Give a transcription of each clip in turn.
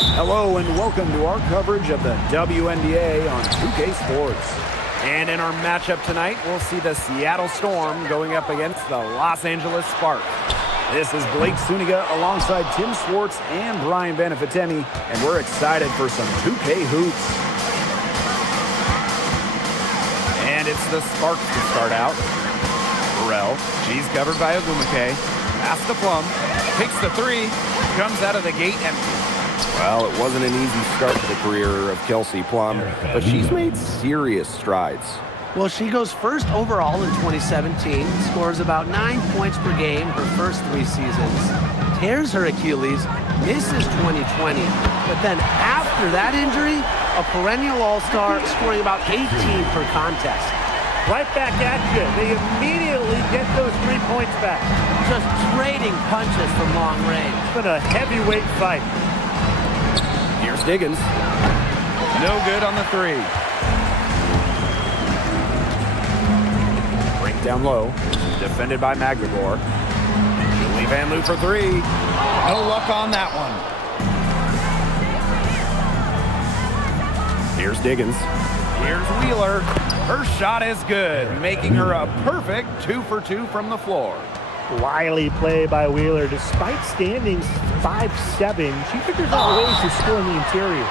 Hello and welcome to our coverage of the WNBA on 2K Sports. And in our matchup tonight, we'll see the Seattle Storm going up against the Los Angeles Sparks. This is Blake Suniga alongside Tim Swartz and Brian Benefitemi, and we're excited for some 2K hoops. And it's the Sparks to start out. Burrell, she's covered by Ogumake. Pass to Plum, takes the three, comes out of the gate empty. Well, it wasn't an easy start to the career of Kelsey Plum, but she's made serious strides. Well, she goes first overall in 2017, scores about 9 points per game her first 3 seasons, tears her Achilles, misses 2020, but then after that injury, a perennial all-star scoring about 18 per contest. Right back at you. They immediately get those 3 points back. Just trading punches from long range. It's been a heavyweight fight. Here's Diggins. No good on the three. Break down low. Defended by Magdagor. Julie Van Loo for three. No luck on that one. Here's Diggins. Here's Wheeler. Her shot is good, making her a perfect 2 for 2 from the floor. Wily play by Wheeler. Despite standing 5'7", she figures out ways to score in the interior.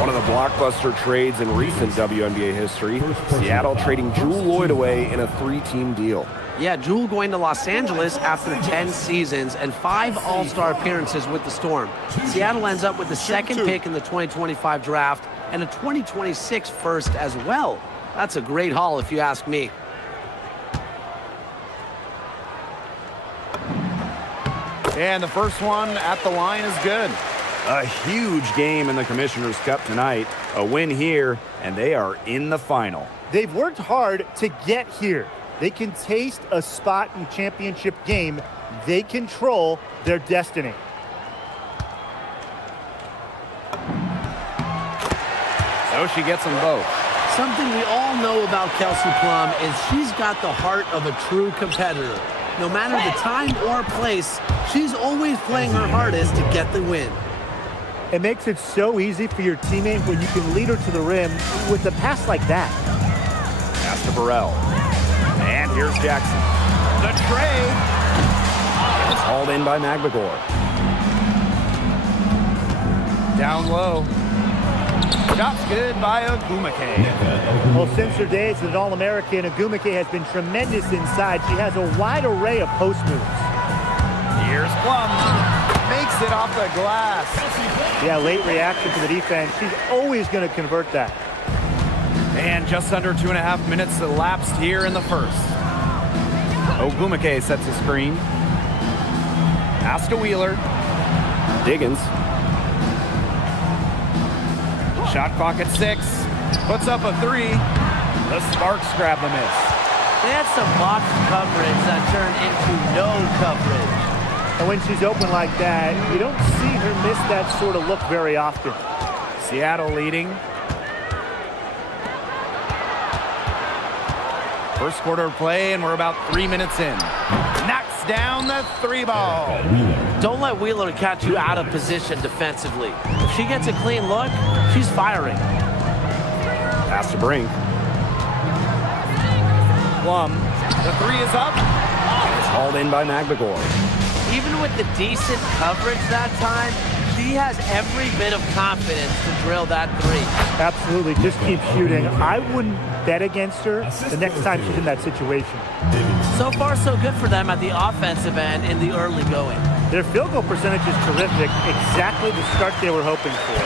One of the blockbuster trades in recent WNBA history, Seattle trading Jewel Lloyd away in a 3-team deal. Yeah, Jewel going to Los Angeles after 10 seasons and 5 All-Star appearances with the Storm. Seattle ends up with the second pick in the 2025 draft and a 2026 first as well. That's a great haul if you ask me. And the first one at the line is good. A huge game in the Commissioner's Cup tonight. A win here, and they are in the final. They've worked hard to get here. They can taste a spot in the championship game. They control their destiny. So she gets them both. Something we all know about Kelsey Plum is she's got the heart of a true competitor. No matter the time or place, she's always playing her hardest to get the win. It makes it so easy for your teammate when you can lead her to the rim with a pass like that. Pass to Burrell. And here's Jackson. The trade. It's hauled in by Magdagor. Down low. Shot's good by Ogumake. Well, since her days as an All-American, Ogumake has been tremendous inside. She has a wide array of post moves. Here's Plum. Makes it off the glass. Yeah, late reaction to the defense. She's always going to convert that. And just under 2.5 minutes elapsed here in the first. Ogumake sets a screen. Pass to Wheeler. Diggins. Shot clock at 6. Puts up a 3. The Sparks grab the miss. They had some box coverage that turned into no coverage. And when she's open like that, you don't see her miss that sort of look very often. Seattle leading. First quarter of play, and we're about 3 minutes in. Knocks down the 3 ball. Don't let Wheeler catch you out of position defensively. If she gets a clean look, she's firing. Pass to Brink. Plum. The 3 is up. It's hauled in by Magdagor. Even with the decent coverage that time, she has every bit of confidence to drill that 3. Absolutely. Just keep shooting. I wouldn't bet against her the next time she's in that situation. So far, so good for them at the offensive end in the early going. Their field goal percentage is terrific. Exactly the start they were hoping for.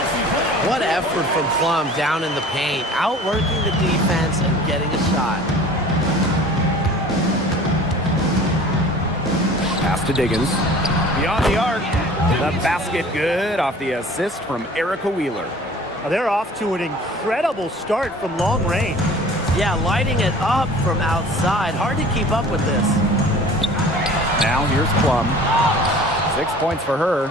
What effort from Plum down in the paint, outworking the defense and getting a shot. Pass to Diggins. Beyond the arc. The basket good off the assist from Erica Wheeler. Now they're off to an incredible start from long range. Yeah, lighting it up from outside. Hard to keep up with this. Now here's Plum. 6 points for her.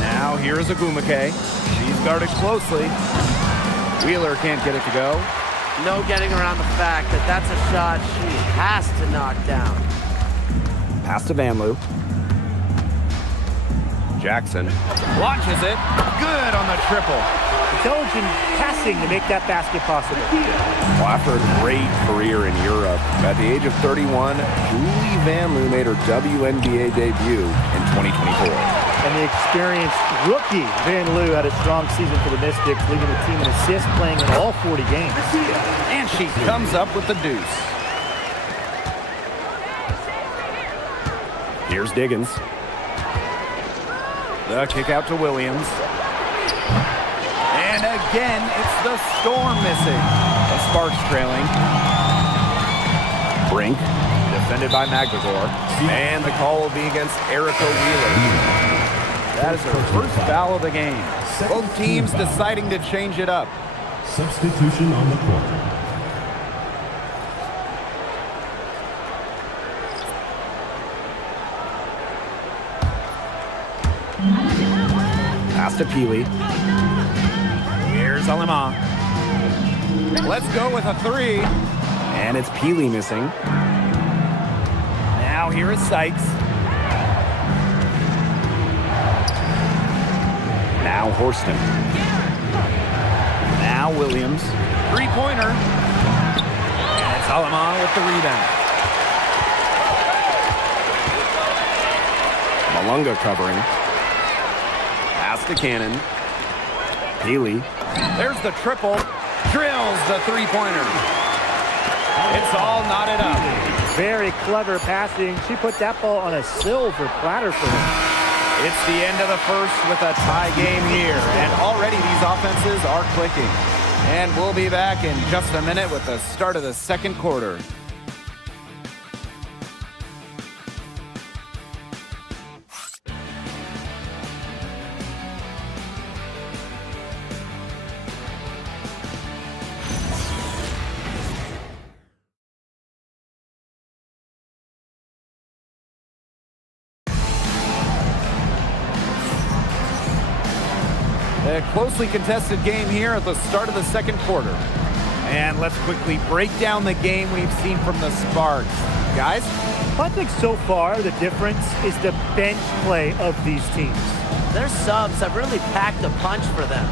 Now here's Ogumake. She's guarded closely. Wheeler can't get it to go. No getting around the fact that that's a shot she has to knock down. Pass to Van Loo. Jackson. Launches it. Good on the triple. Intelligent passing to make that basket possible. Well, after a great career in Europe, at the age of 31, Julie Van Loo made her WNBA debut in 2024. And the experienced rookie Van Loo had a strong season for the Mystics, leading the team in assists, playing in all 40 games. And she comes up with the deuce. Here's Diggins. The kick out to Williams. And again, it's the Storm missing. The Sparks trailing. Brink. Defended by Magdagor. And the call will be against Erica Wheeler. That is her first foul of the game. Both teams deciding to change it up. Substitution on the court. Pass to Peely. Here's Alema. Let's go with a three. And it's Peely missing. Now here is Sykes. Now Horston. Now Williams. Three-pointer. And it's Alema with the rebound. Malunga covering. Pass to Cannon. Peely. There's the triple. Drills the three-pointer. It's all knotted up. Very clever passing. She put that ball on a silver platter for him. It's the end of the first with a tie game here. And already these offenses are clicking. And we'll be back in just a minute with the start of the second quarter. A closely contested game here at the start of the second quarter. And let's quickly break down the game we've seen from the Sparks. Guys? I think so far the difference is the bench play of these teams. Their subs have really packed a punch for them.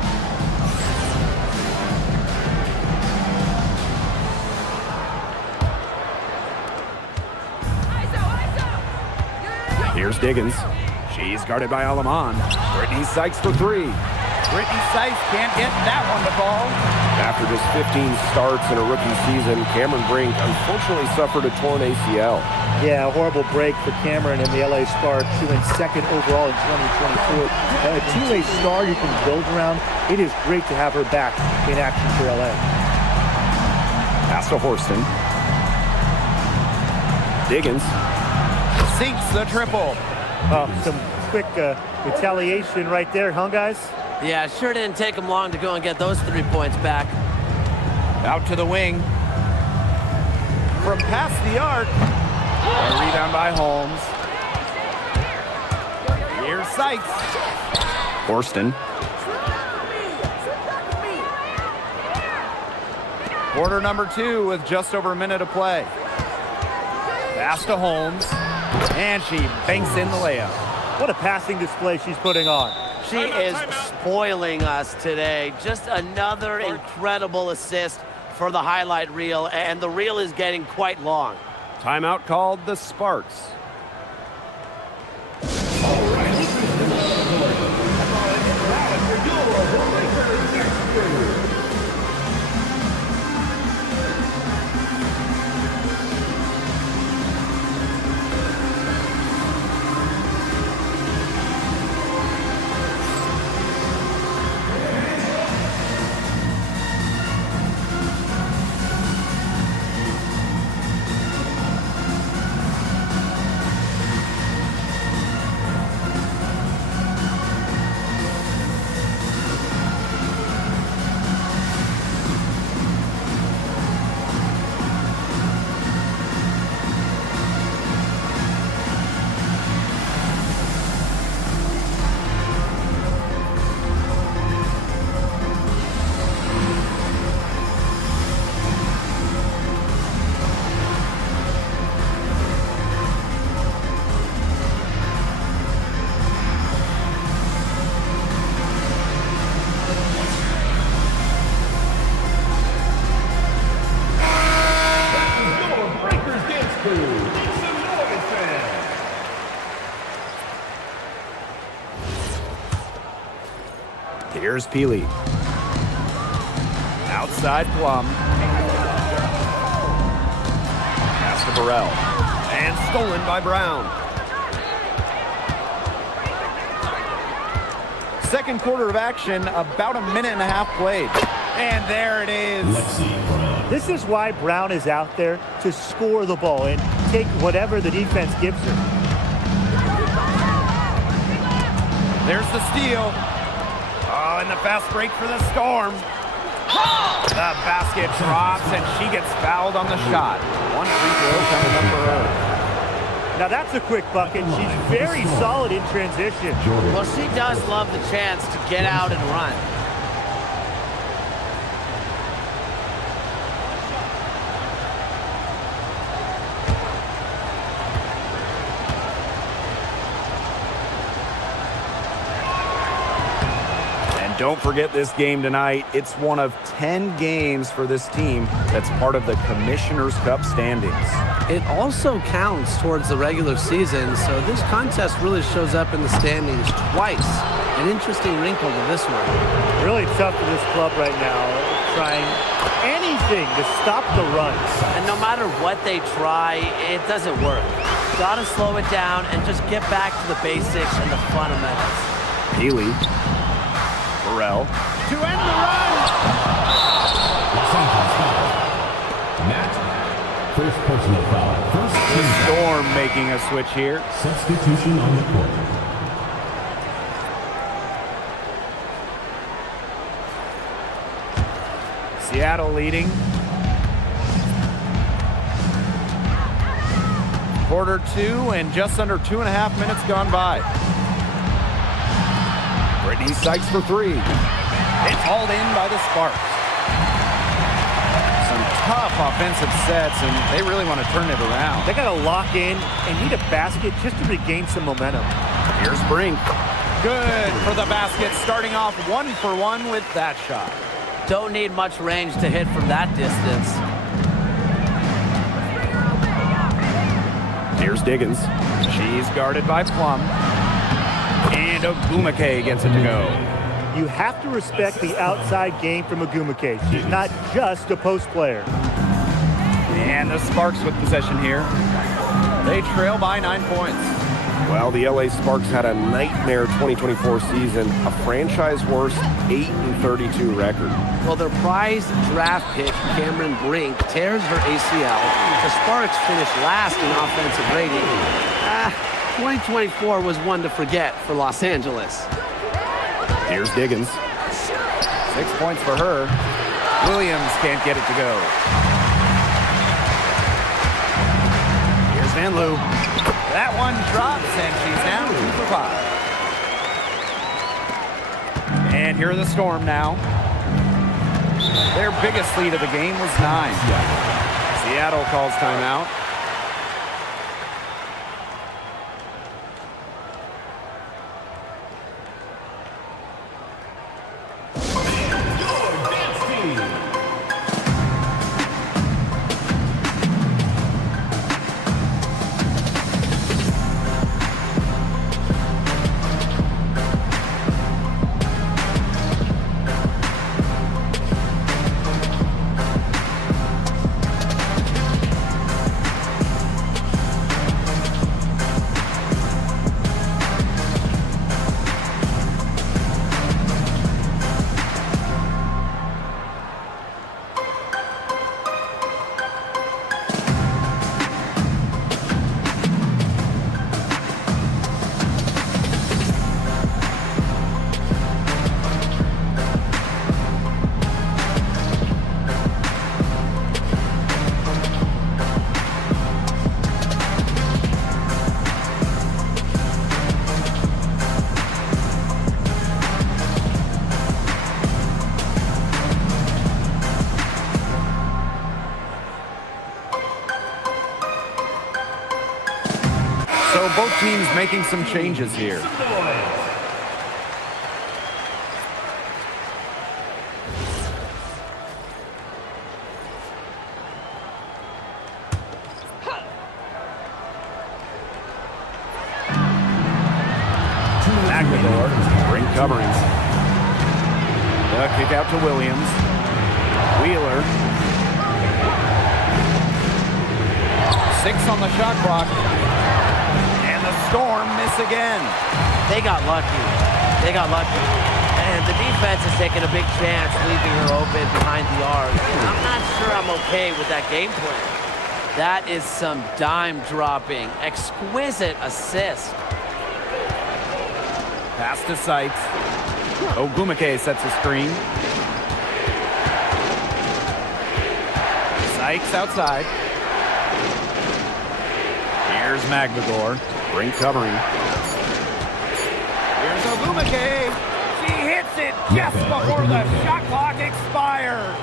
Here's Diggins. She's guarded by Alaman. Brittany Sykes for three. Brittany Sykes can't get that one to fall. After just 15 starts in a rookie season, Cameron Brink unfortunately suffered a torn ACL. Yeah, a horrible break for Cameron and the LA Sparks, who went second overall in 2024. A two-way star you can build around. It is great to have her back in action for LA. Pass to Horston. Diggins. Sinks the triple. Some quick retaliation right there, huh, guys? Yeah, it sure didn't take them long to go and get those 3 points back. Out to the wing. From past the arc. A rebound by Holmes. Here's Sykes. Horston. Quarter number 2 with just over a minute to play. Pass to Holmes. And she banks in the layup. What a passing display she's putting on. She is spoiling us today. Just another incredible assist for the highlight reel, and the reel is getting quite long. Timeout called the Sparks. Here's Peely. Outside Plum. Pass to Burrell. And stolen by Brown. Second quarter of action, about a minute and a half played. And there it is. This is why Brown is out there to score the ball and take whatever the defense gives her. There's the steal. Oh, and the fast break for the Storm. The basket drops, and she gets fouled on the shot. One free throw coming up for her. Now that's a quick bucket. She's very solid in transition. Well, she does love the chance to get out and run. Don't forget this game tonight. It's one of 10 games for this team that's part of the Commissioner's Cup standings. It also counts towards the regular season, so this contest really shows up in the standings twice. An interesting wrinkle to this one. Really tough for this club right now, trying anything to stop the runs. And no matter what they try, it doesn't work. Gotta slow it down and just get back to the basics and the fundamentals. Peely. Burrell. To end the run! Matt, first personal foul. First team foul. Storm making a switch here. Substitution on the court. Seattle leading. Quarter 2 and just under 2.5 minutes gone by. Brittany Sykes for 3. It's hauled in by the Sparks. Some tough offensive sets, and they really want to turn it around. They got to lock in and need a basket just to regain some momentum. Here's Brink. Good for the basket, starting off 1 for 1 with that shot. Don't need much range to hit from that distance. Here's Diggins. She's guarded by Plum. And Ogumake gets it to go. You have to respect the outside game from Ogumake. She's not just a post player. And the Sparks with possession here. They trail by 9 points. Well, the LA Sparks had a nightmare 2024 season, a franchise-worst 8-32 record. Well, their prized draft pick, Cameron Brink, tears her ACL. The Sparks finished last in offensive rating. 2024 was one to forget for Los Angeles. Here's Diggins. 6 points for her. Williams can't get it to go. Here's Van Loo. That one drops, and she's down 2 for 5. And here are the Storm now. Their biggest lead of the game was 9. Seattle calls timeout. So both teams making some changes here. Aguilar, Brink covering. The kick out to Williams. Wheeler. 6 on the shot clock. And the Storm miss again. They got lucky. They got lucky. And the defense is taking a big chance, leaving her open behind the arc. I'm not sure I'm okay with that game plan. That is some dime dropping. Exquisite assist. Pass to Sykes. Ogumake sets a screen. Sykes outside. Here's Magdagor. Brink covering. Here's Ogumake. She hits it just before the shot clock expires.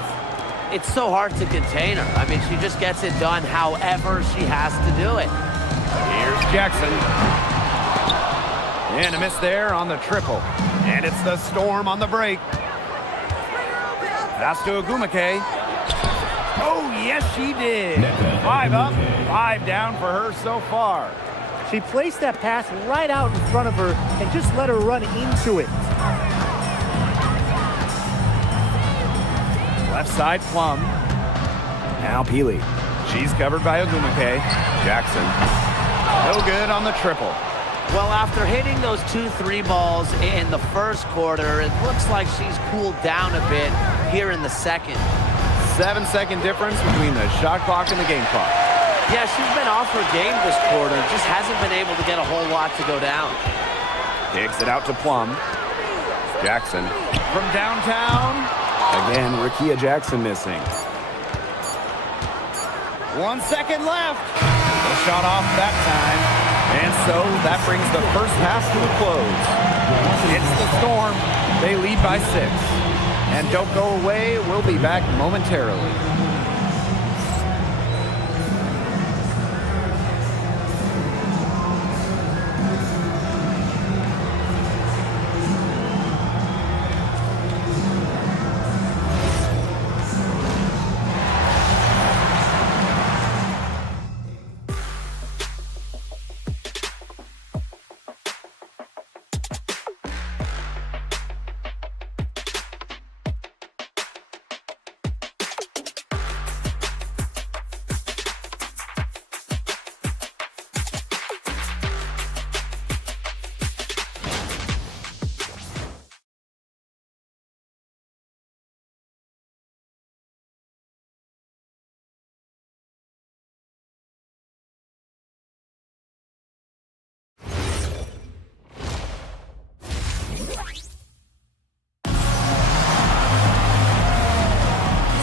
It's so hard to contain her. I mean, she just gets it done however she has to do it. Here's Jackson. And a miss there on the triple. And it's the Storm on the break. Pass to Ogumake. Oh, yes, she did. 5 up, 5 down for her so far. She placed that pass right out in front of her and just let her run into it. Left side, Plum. Now Peely. She's covered by Ogumake. Jackson. No good on the triple. Well, after hitting those 2-3 balls in the first quarter, it looks like she's cooled down a bit here in the second. 7-second difference between the shot clock and the game clock. Yeah, she's been off her game this quarter. Just hasn't been able to get a whole lot to go down. Kicks it out to Plum. Jackson. From downtown. Again, Rakia Jackson missing. 1 second left. No shot off that time. And so that brings the first half to a close. It's the Storm. They lead by 6. And don't go away. We'll be back momentarily.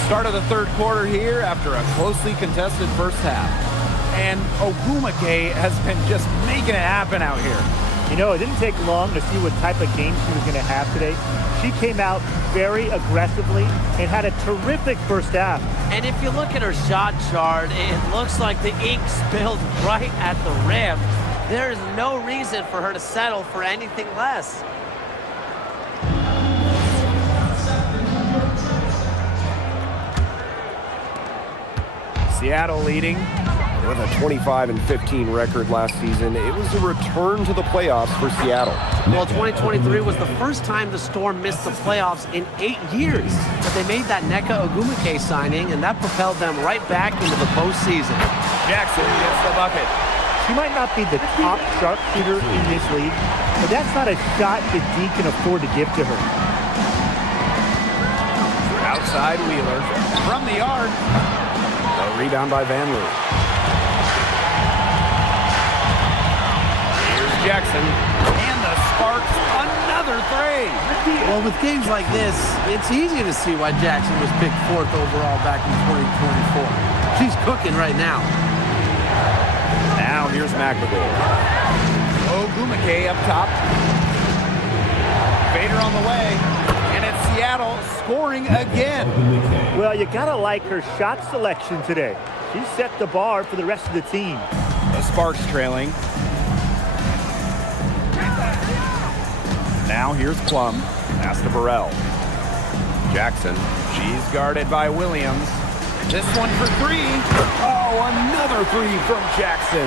Start of the third quarter here after a closely contested first half. And Ogumake has been just making it happen out here. You know, it didn't take long to see what type of game she was going to have today. She came out very aggressively and had a terrific first half. And if you look at her shot chart, it looks like the ink spilled right at the rim. There is no reason for her to settle for anything less. Seattle leading. With a 25-15 record last season, it was a return to the playoffs for Seattle. Well, 2023 was the first time the Storm missed the playoffs in 8 years. But they made that Nneka Ogumake signing, and that propelled them right back into the postseason. Jackson gets the bucket. She might not be the top sharpshooter in this league, but that's not a shot that D can afford to give to her. Outside Wheeler. From the yard. A rebound by Van Loo. Here's Jackson. And the Sparks, another three. Well, with games like this, it's easy to see why Jackson was picked 4th overall back in 2024. She's cooking right now. Now here's McAvoy. Ogumake up top. Vader on the way. And it's Seattle scoring again. Well, you gotta like her shot selection today. She set the bar for the rest of the team. The Sparks trailing. Now here's Plum. Pass to Burrell. Jackson. She's guarded by Williams. This one for three. Oh, another three from Jackson.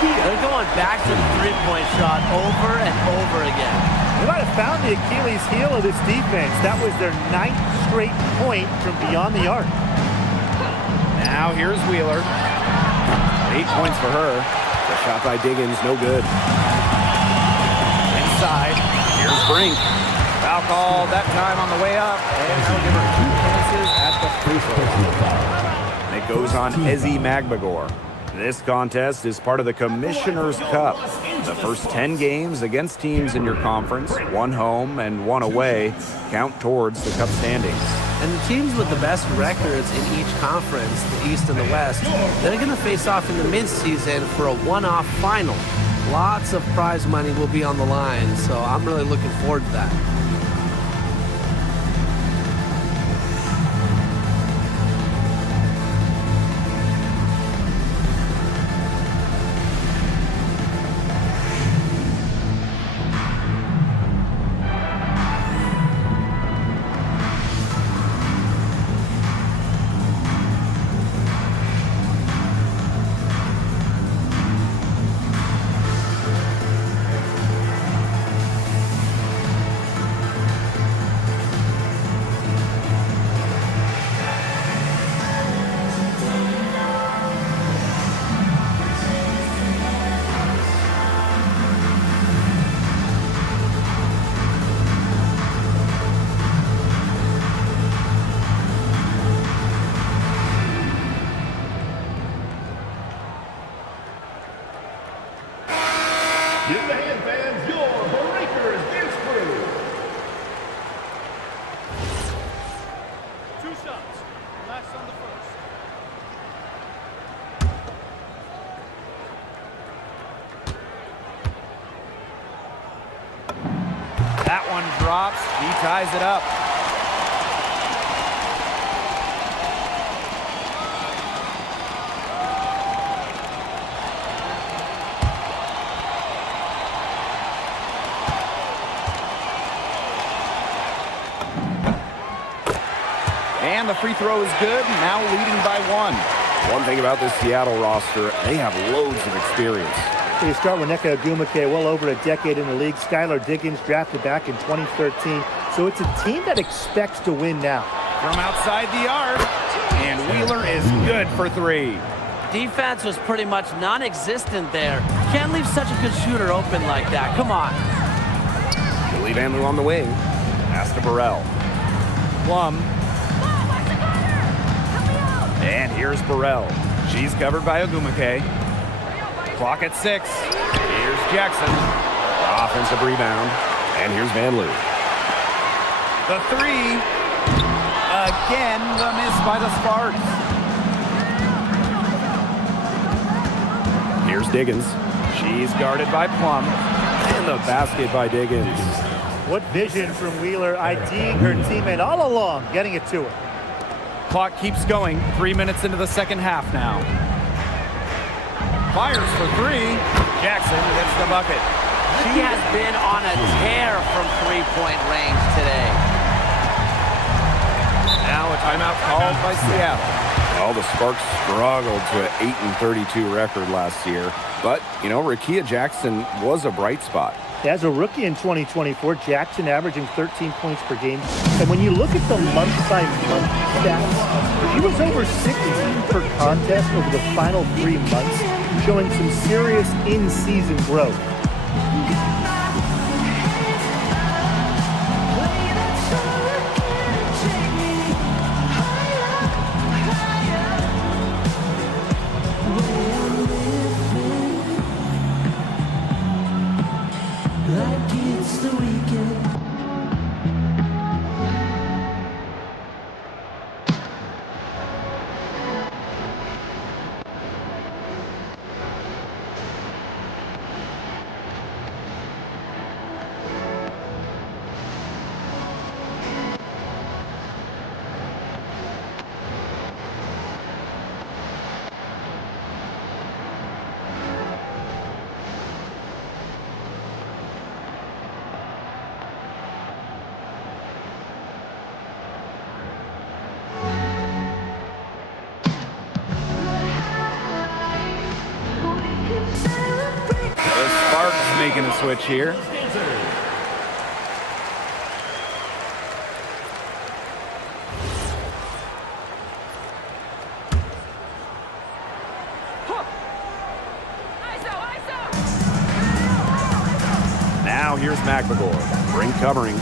They're going back to the three-point shot over and over again. They might have found the Achilles heel of this defense. That was their 9th straight point from beyond the arc. Now here's Wheeler. 8 points for her. The shot by Diggins, no good. Inside. Here's Brink. Foul call that time on the way up. And that'll give her 2 chances at the free throw line. And it goes on Ezzy Magbagor. This contest is part of the Commissioner's Cup. The first 10 games against teams in your conference, 1 home and 1 away, count towards the cup standings. And the teams with the best records in each conference, the East and the West, they're going to face off in the midseason for a one-off final. Lots of prize money will be on the line, so I'm really looking forward to that. Give the hand fans your Breakers dance crew. 2 shots. Last on the first. That one drops. He ties it up. And the free throw is good, now leading by 1. One thing about this Seattle roster, they have loads of experience. So you start with Nneka Ogwumike, well over a decade in the league. Skylar Diggins drafted back in 2013. So it's a team that expects to win now. From outside the arc, and Wheeler is good for 3. Defense was pretty much non-existent there. Can't leave such a good shooter open like that. Come on. Billy Van Loo on the wing. Pass to Burrell. Plum. And here's Burrell. She's covered by Ogwumike. Clock at 6. Here's Jackson. Offensive rebound. And here's Van Loo. The 3. Again, the miss by the Sparks. Here's Diggins. She's guarded by Plum. And the basket by Diggins. What vision from Wheeler, IDing her teammate all along, getting it to her. Clock keeps going. 3 minutes into the second half now. Fires for 3. Jackson hits the bucket. She has been on a tear from three-point range today. Now a timeout called by Seattle. Well, the Sparks struggled to an 8-32 record last year. But, you know, Rickea Jackson was a bright spot. As a rookie in 2024, Jackson averaging 13 points per game. And when you look at the month-by-month stats, he was over 16 per contest over the final 3 months, showing some serious in-season growth. making a switch here. Now here's McBagor. Ring covering.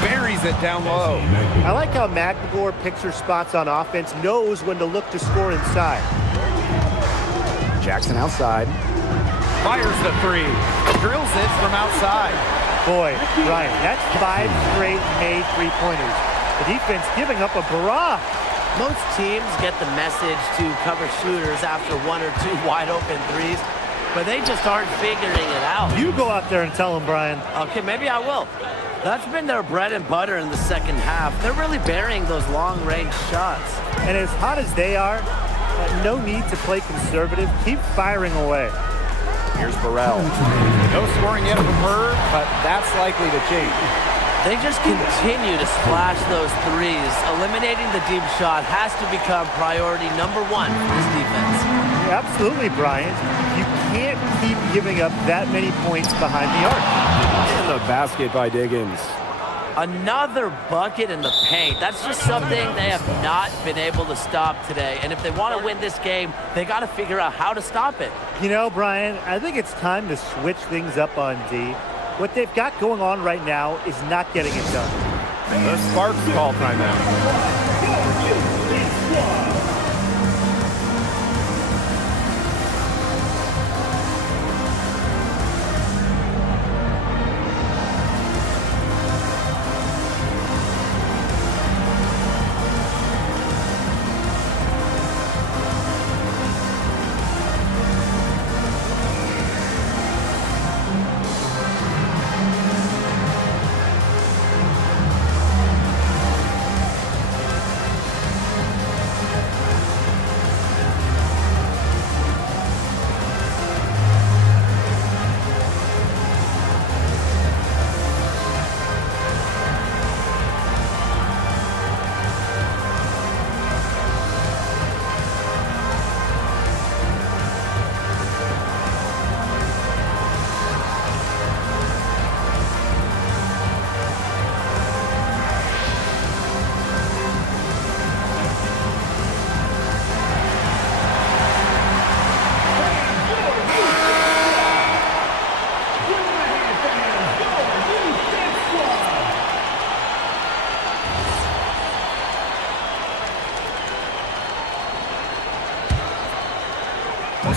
Buries it down low. I like how McBagor picks her spots on offense, knows when to look to score inside. Jackson outside. Fires the three. Drills it from outside. Boy, Ryan, that's 5 straight made three-pointers. The defense giving up a barrage. Most teams get the message to cover shooters after 1 or 2 wide open threes, but they just aren't figuring it out. You go out there and tell them, Brian. Okay, maybe I will. That's been their bread and butter in the second half. They're really burying those long-range shots. And as hot as they are, no need to play conservative. Keep firing away. Here's Burrell. No scoring yet from her, but that's likely to change. They just continue to splash those threes. Eliminating the deep shot has to become priority number 1 for this defense. Yeah, absolutely, Brian. You can't keep giving up that many points behind the arc. And the basket by Diggins. Another bucket in the paint. That's just something they have not been able to stop today. And if they want to win this game, they got to figure out how to stop it. You know, Brian, I think it's time to switch things up on D. What they've got going on right now is not getting it done. The Sparks call timeout.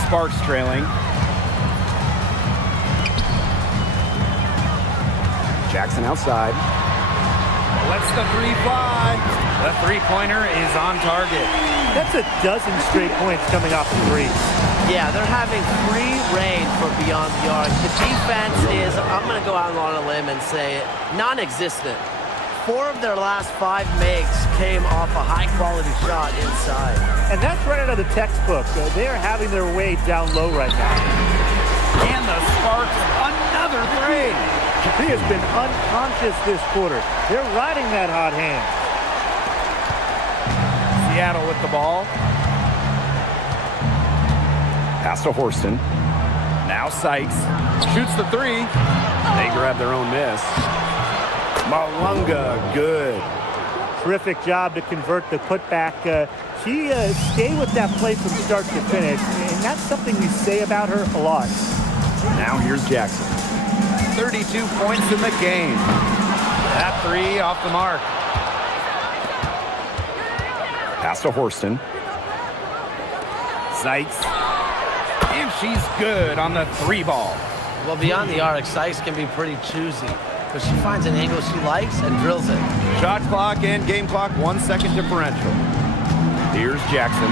Sparks trailing. Jackson outside. Lets the three fly. The three-pointer is on target. That's a dozen straight points coming off the three. Yeah, they're having free reign for beyond the arc. The defense is, I'm going to go out on a limb and say it, non-existent. 4 of their last 5 makes came off a high-quality shot inside. And that's right out of the textbook. They are having their way down low right now. And the Sparks, another three. She has been unconscious this quarter. They're riding that hot hand. Seattle with the ball. Pass to Horston. Now Sykes shoots the three. They grab their own miss. Malunga, good. Terrific job to convert the putback. She stayed with that play from start to finish, and that's something we say about her a lot. Now here's Jackson. 32 points in the game. That three off the mark. Pass to Horston. Sykes. And she's good on the three ball. Well, beyond the arc, Sykes can be pretty choosy, but she finds an angle she likes and drills it. Shot clock and game clock, 1 second differential. Here's Jackson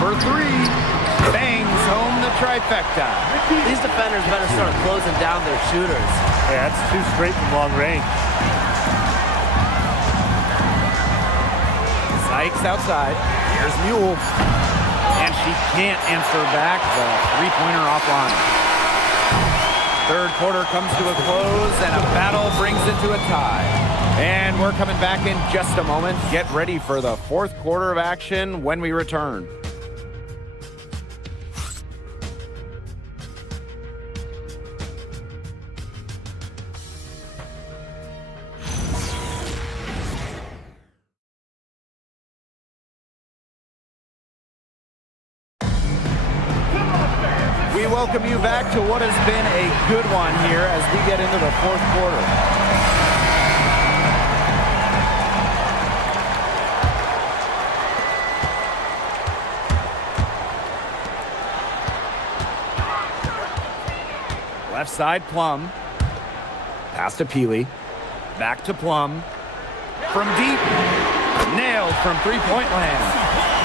for three. Bangs home the trifecta. These defenders better start closing down their shooters. Yeah, that's 2 straight from long range. Sykes outside. Here's Mule. And she can't answer back. The three-pointer offline. Third quarter comes to a close, and a battle brings it to a tie. And we're coming back in just a moment. Get ready for the fourth quarter of action when we return. welcome you back to what has been a good one here as we get into the fourth quarter. Left side, Plum. Pass to Peely. Back to Plum. From deep. Nailed from three-point land.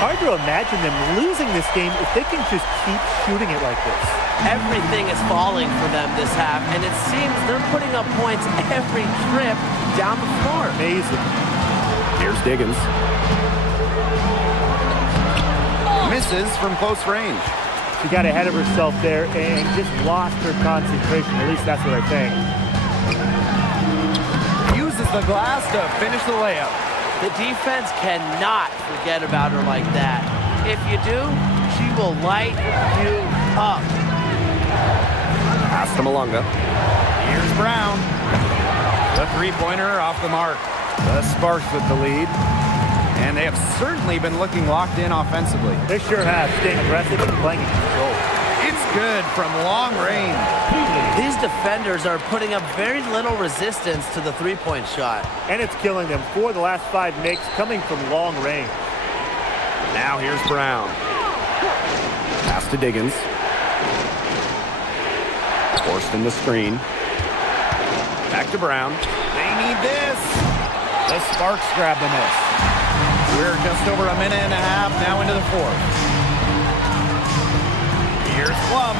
Hard to imagine them losing this game if they can just keep shooting it like this. Everything is falling for them this half, and it seems they're putting up points every trip down the floor. Amazing. Here's Diggins. Misses from close range. She got ahead of herself there and just lost her concentration. At least that's what I think. Uses the glass to finish the layup. The defense cannot forget about her like that. If you do, she will light you up. Pass to Malunga. Here's Brown. The three-pointer off the mark. The Sparks with the lead. And they have certainly been looking locked in offensively. They sure have, staying aggressive and playing in control. It's good from long range. These defenders are putting up very little resistance to the three-point shot. And it's killing them. 4 of the last 5 makes coming from long range. Now here's Brown. Pass to Diggins. Forced in the screen. Back to Brown. They need this. The Sparks grab the miss. We're just over a minute and a half now into the fourth. Here's Plum.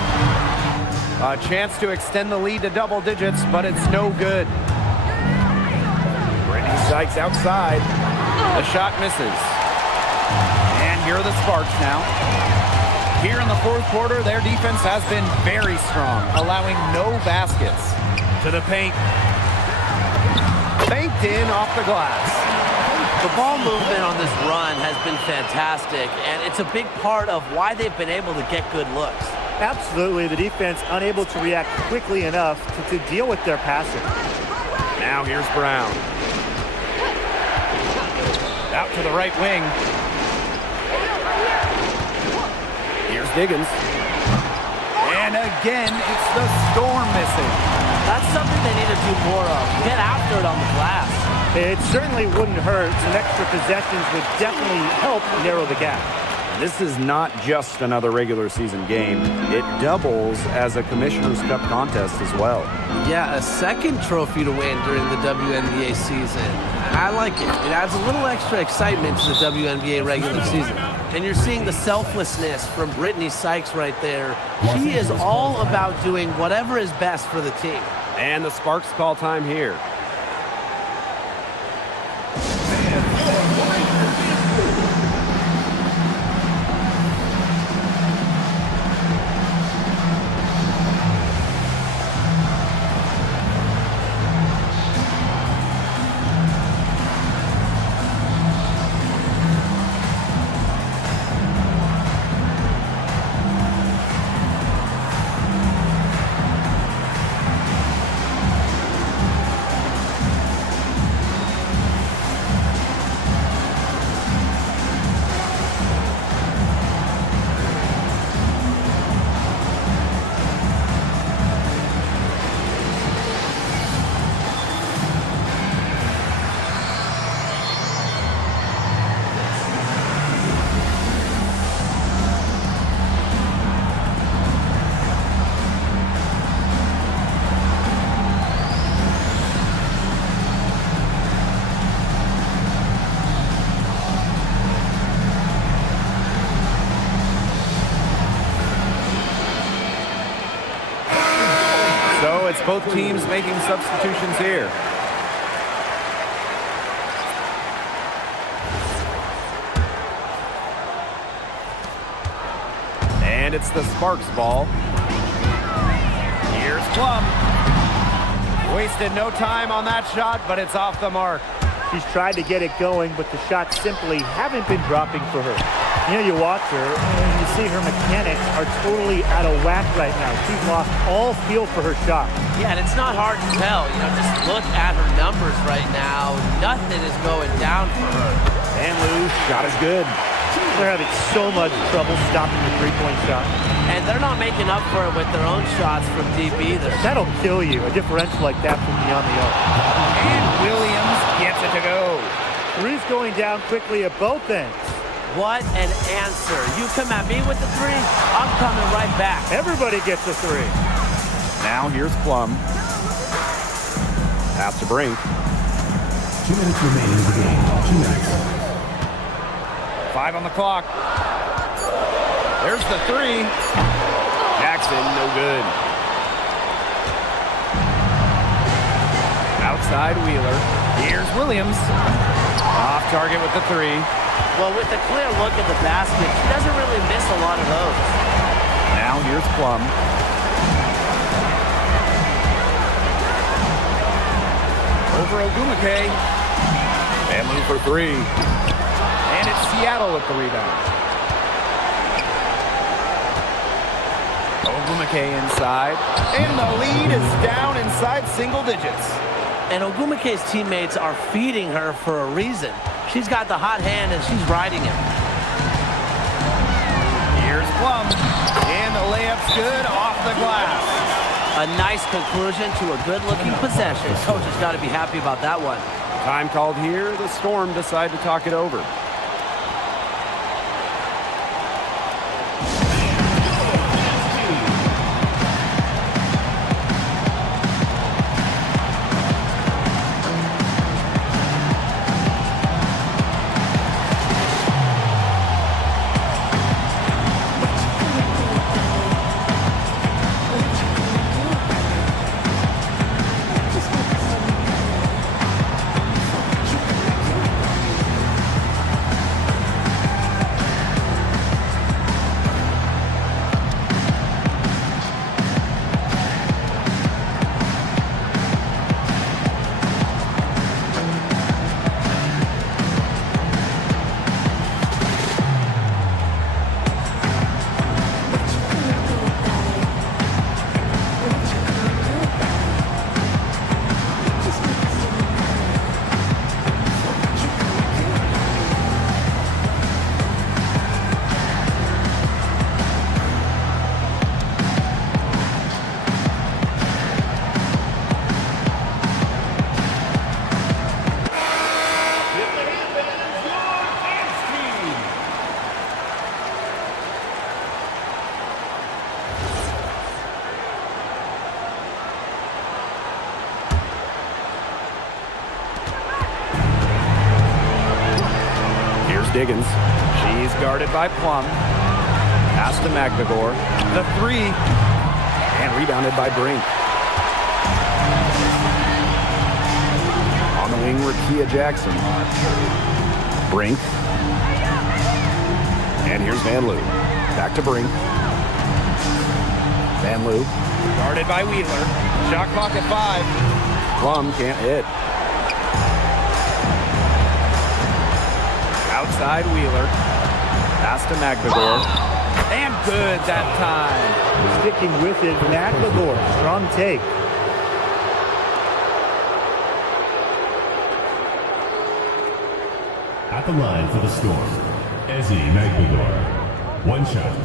A chance to extend the lead to double digits, but it's no good. Brittany Sykes outside. The shot misses. And here are the Sparks now. Here in the fourth quarter, their defense has been very strong, allowing no baskets. To the paint. Banked in off the glass. The ball movement on this run has been fantastic, and it's a big part of why they've been able to get good looks. Absolutely, the defense unable to react quickly enough to deal with their passing. Now here's Brown. Out to the right wing. Here's Diggins. And again, it's the Storm missing. That's something they need to do more of. Get after it on the glass. It certainly wouldn't hurt. Some extra possessions would definitely help narrow the gap. This is not just another regular season game. It doubles as a Commissioner's Cup contest as well. Yeah, a second trophy to win during the WNBA season. I like it. It adds a little extra excitement to the WNBA regular season. And you're seeing the selflessness from Brittany Sykes right there. She is all about doing whatever is best for the team. And the Sparks call time here. So it's both teams making substitutions here. And it's the Sparks ball. Here's Plum. Wasted no time on that shot, but it's off the mark. She's tried to get it going, but the shots simply haven't been dropping for her. You know, you watch her, and you see her mechanics are totally out of whack right now. She's lost all feel for her shot. Yeah, and it's not hard to tell. You know, just look at her numbers right now. Nothing is going down for her. And Lou's shot is good. They're having so much trouble stopping the three-point shot. And they're not making up for it with their own shots from deep either. That'll kill you, a differential like that from beyond the arc. And Williams gets it to go. Three's going down quickly at both ends. What an answer. You come at me with the three, I'm coming right back. Everybody gets a three. Now here's Plum. Pass to Brink. 2 minutes remaining in the game. 2 minutes. 5 on the clock. There's the three. Jackson, no good. Outside Wheeler. Here's Williams. Off target with the three. Well, with a clear look at the basket, she doesn't really miss a lot of those. Now here's Plum. Over Ogumake. And move for three. And it's Seattle with the rebound. Ogumake inside. And the lead is down inside single digits. And Ogumake's teammates are feeding her for a reason. She's got the hot hand and she's riding him. Here's Plum. And the layup's good off the glass. A nice conclusion to a good-looking possession. Coach has got to be happy about that one. Time called here. The Storm decide to talk it over. Diggins. She's guarded by Plum. Pass to McNagor. The three. And rebounded by Brink. On the wing, Rakia Jackson. Brink. And here's Van Loo. Back to Brink. Van Loo. Guarded by Wheeler. Shot clock at 5. Plum can't hit. Outside Wheeler. Pass to McNagor. And good that time. Sticking with it, McNagor. Strong take. At the line for the Storm, Ezzy McNagor. 1 shot.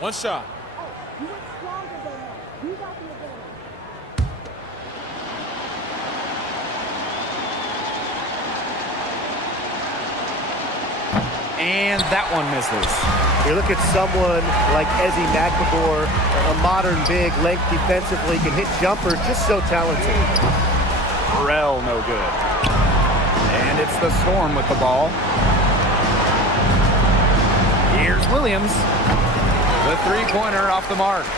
One shot. And that one misses. You look at someone like Ezzy McNagor, a modern big, length defensively, can hit jumpers, just so talented. Burrell, no good. And it's the Storm with the ball. Here's Williams. The three-pointer off the mark.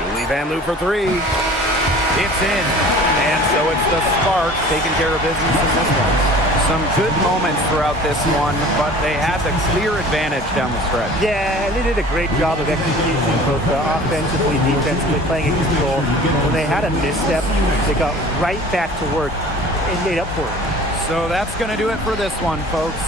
Julie Van Loo for three. It's in. And so it's the Sparks taking care of business in this one. Some good moments throughout this one, but they had the clear advantage down the stretch. Yeah, and they did a great job of execution, both offensively, defensively, playing in control. When they had a misstep, they got right back to work and made up for it. So that's going to do it for this one, folks.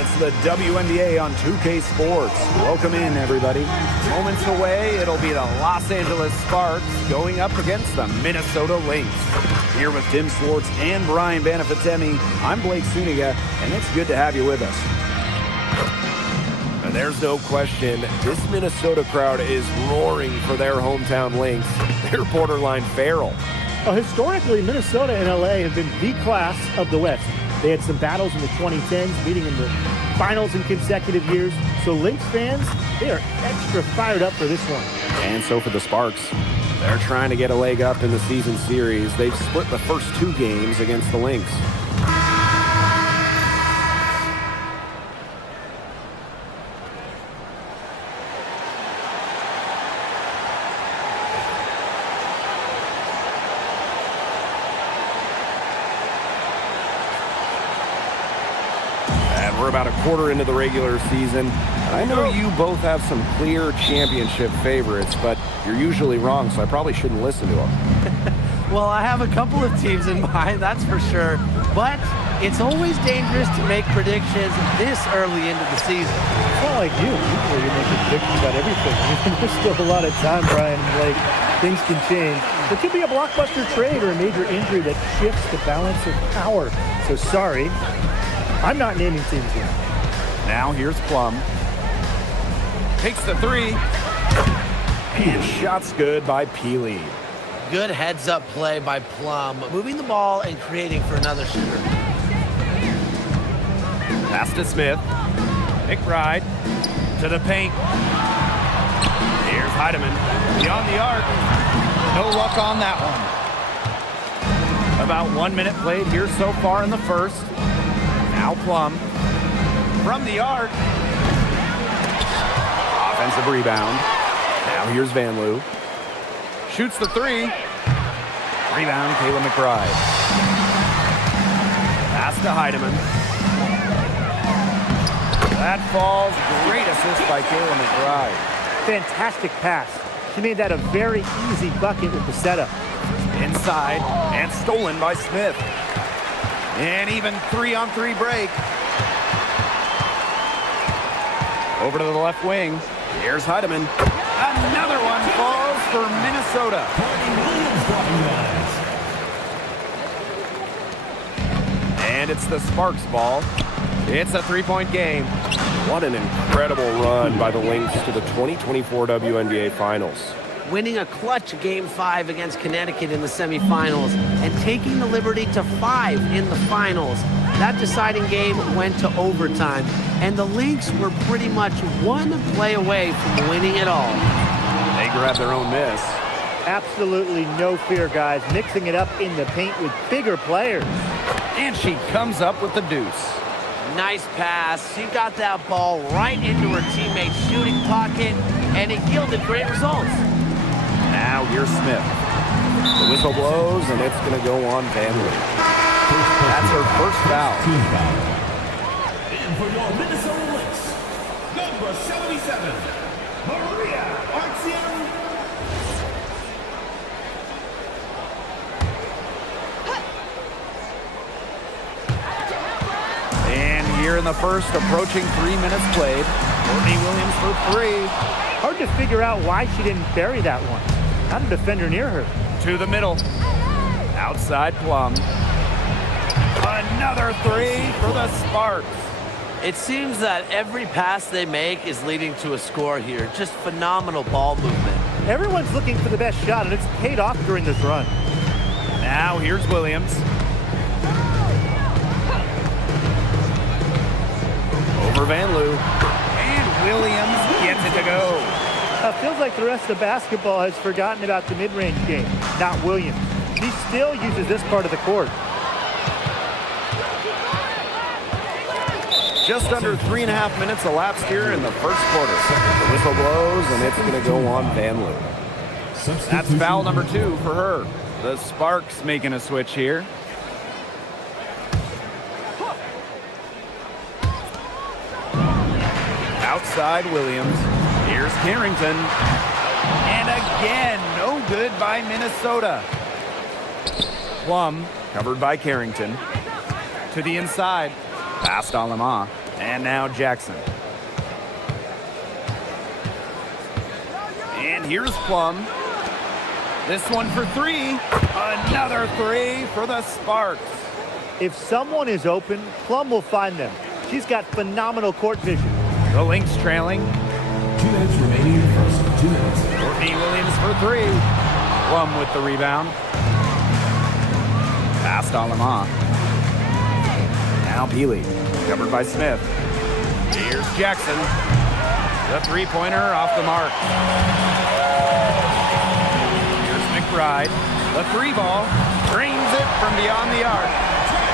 It's the WNBA on 2K Sports. Welcome in, everybody. Moments away, it'll be the Los Angeles Sparks going up against the Minnesota Lynx. Here with Tim Swartz and Brian Banafitemi, I'm Blake Suniga, and it's good to have you with us. There's no question, this Minnesota crowd is roaring for their hometown Lynx. They're borderline feral. Well, historically, Minnesota and LA have been the class of the West. They had some battles in the 2010s, meeting in the finals in consecutive years. So Lynx fans, they are extra fired up for this one. And so for the Sparks. They're trying to get a leg up in the season series. They've split the first 2 games against the Lynx. We're about a quarter into the regular season. I know you both have some clear championship favorites, but you're usually wrong, so I probably shouldn't listen to them. Well, I have a couple of teams in mind, that's for sure. But it's always dangerous to make predictions this early into the season. It's not like you. Usually you make predictions about everything. There's still a lot of time, Brian. Like, things can change. There could be a blockbuster trade or a major injury that shifts the balance of power. So sorry, I'm not naming teams here. Now here's Plum. Takes the 3. And shot's good by Peely. Good heads-up play by Plum, moving the ball and creating for another shooter. Pass to Smith. McBride to the paint. Here's Heidemann beyond the arc. No luck on that one. About 1 minute played here so far in the first. Now Plum from the arc. Offensive rebound. Now here's Van Loo. Shoots the 3. Rebound, Kayla McBride. Pass to Heidemann. That falls. Great assist by Kayla McBride. Fantastic pass. She made that a very easy bucket with the setup. Inside and stolen by Smith. And even 3-on-3 break. Over to the left wing. Here's Heidemann. Another one falls for Minnesota. And it's the Sparks ball. It's a 3-point game. What an incredible run by the Lynx to the 2024 WNBA Finals. Winning a clutch Game 5 against Connecticut in the semifinals and taking the liberty to 5 in the finals. That deciding game went to overtime, and the Lynx were pretty much one play away from winning it all. They grab their own miss. Absolutely no fear, guys. Mixing it up in the paint with bigger players. And she comes up with the deuce. Nice pass. She got that ball right into her teammate's shooting pocket, and it yielded great results. Now here's Smith. The whistle blows, and it's going to go on Van Loo. That's her first foul. And for your Minnesota Lynx, number 77, Maria Arcian. And here in the first, approaching 3 minutes played. Courtney Williams for 3. Hard to figure out why she didn't bury that one. Not a defender near her. To the middle. Outside Plum. Another 3 for the Sparks. It seems that every pass they make is leading to a score here. Just phenomenal ball movement. Everyone's looking for the best shot, and it's paid off during this run. Now here's Williams. Over Van Loo. And Williams gets it to go. Feels like the rest of basketball has forgotten about the mid-range game, not Williams. He still uses this part of the court. Just under 3.5 minutes elapsed here in the first quarter. The whistle blows, and it's going to go on Van Loo. That's foul number 2 for her. The Sparks making a switch here. Outside Williams. Here's Carrington. And again, no good by Minnesota. Plum, covered by Carrington. To the inside. Past Alama. And now Jackson. And here's Plum. This one for three. Another three for the Sparks. If someone is open, Plum will find them. She's got phenomenal court vision. The Lynx trailing. 2 minutes remaining in the first. 2 minutes. Courtney Williams for three. Plum with the rebound. Past Alama. Now Peely. Covered by Smith. Here's Jackson. The three-pointer off the mark. Here's McBride. The three ball. Drains it from beyond the arc.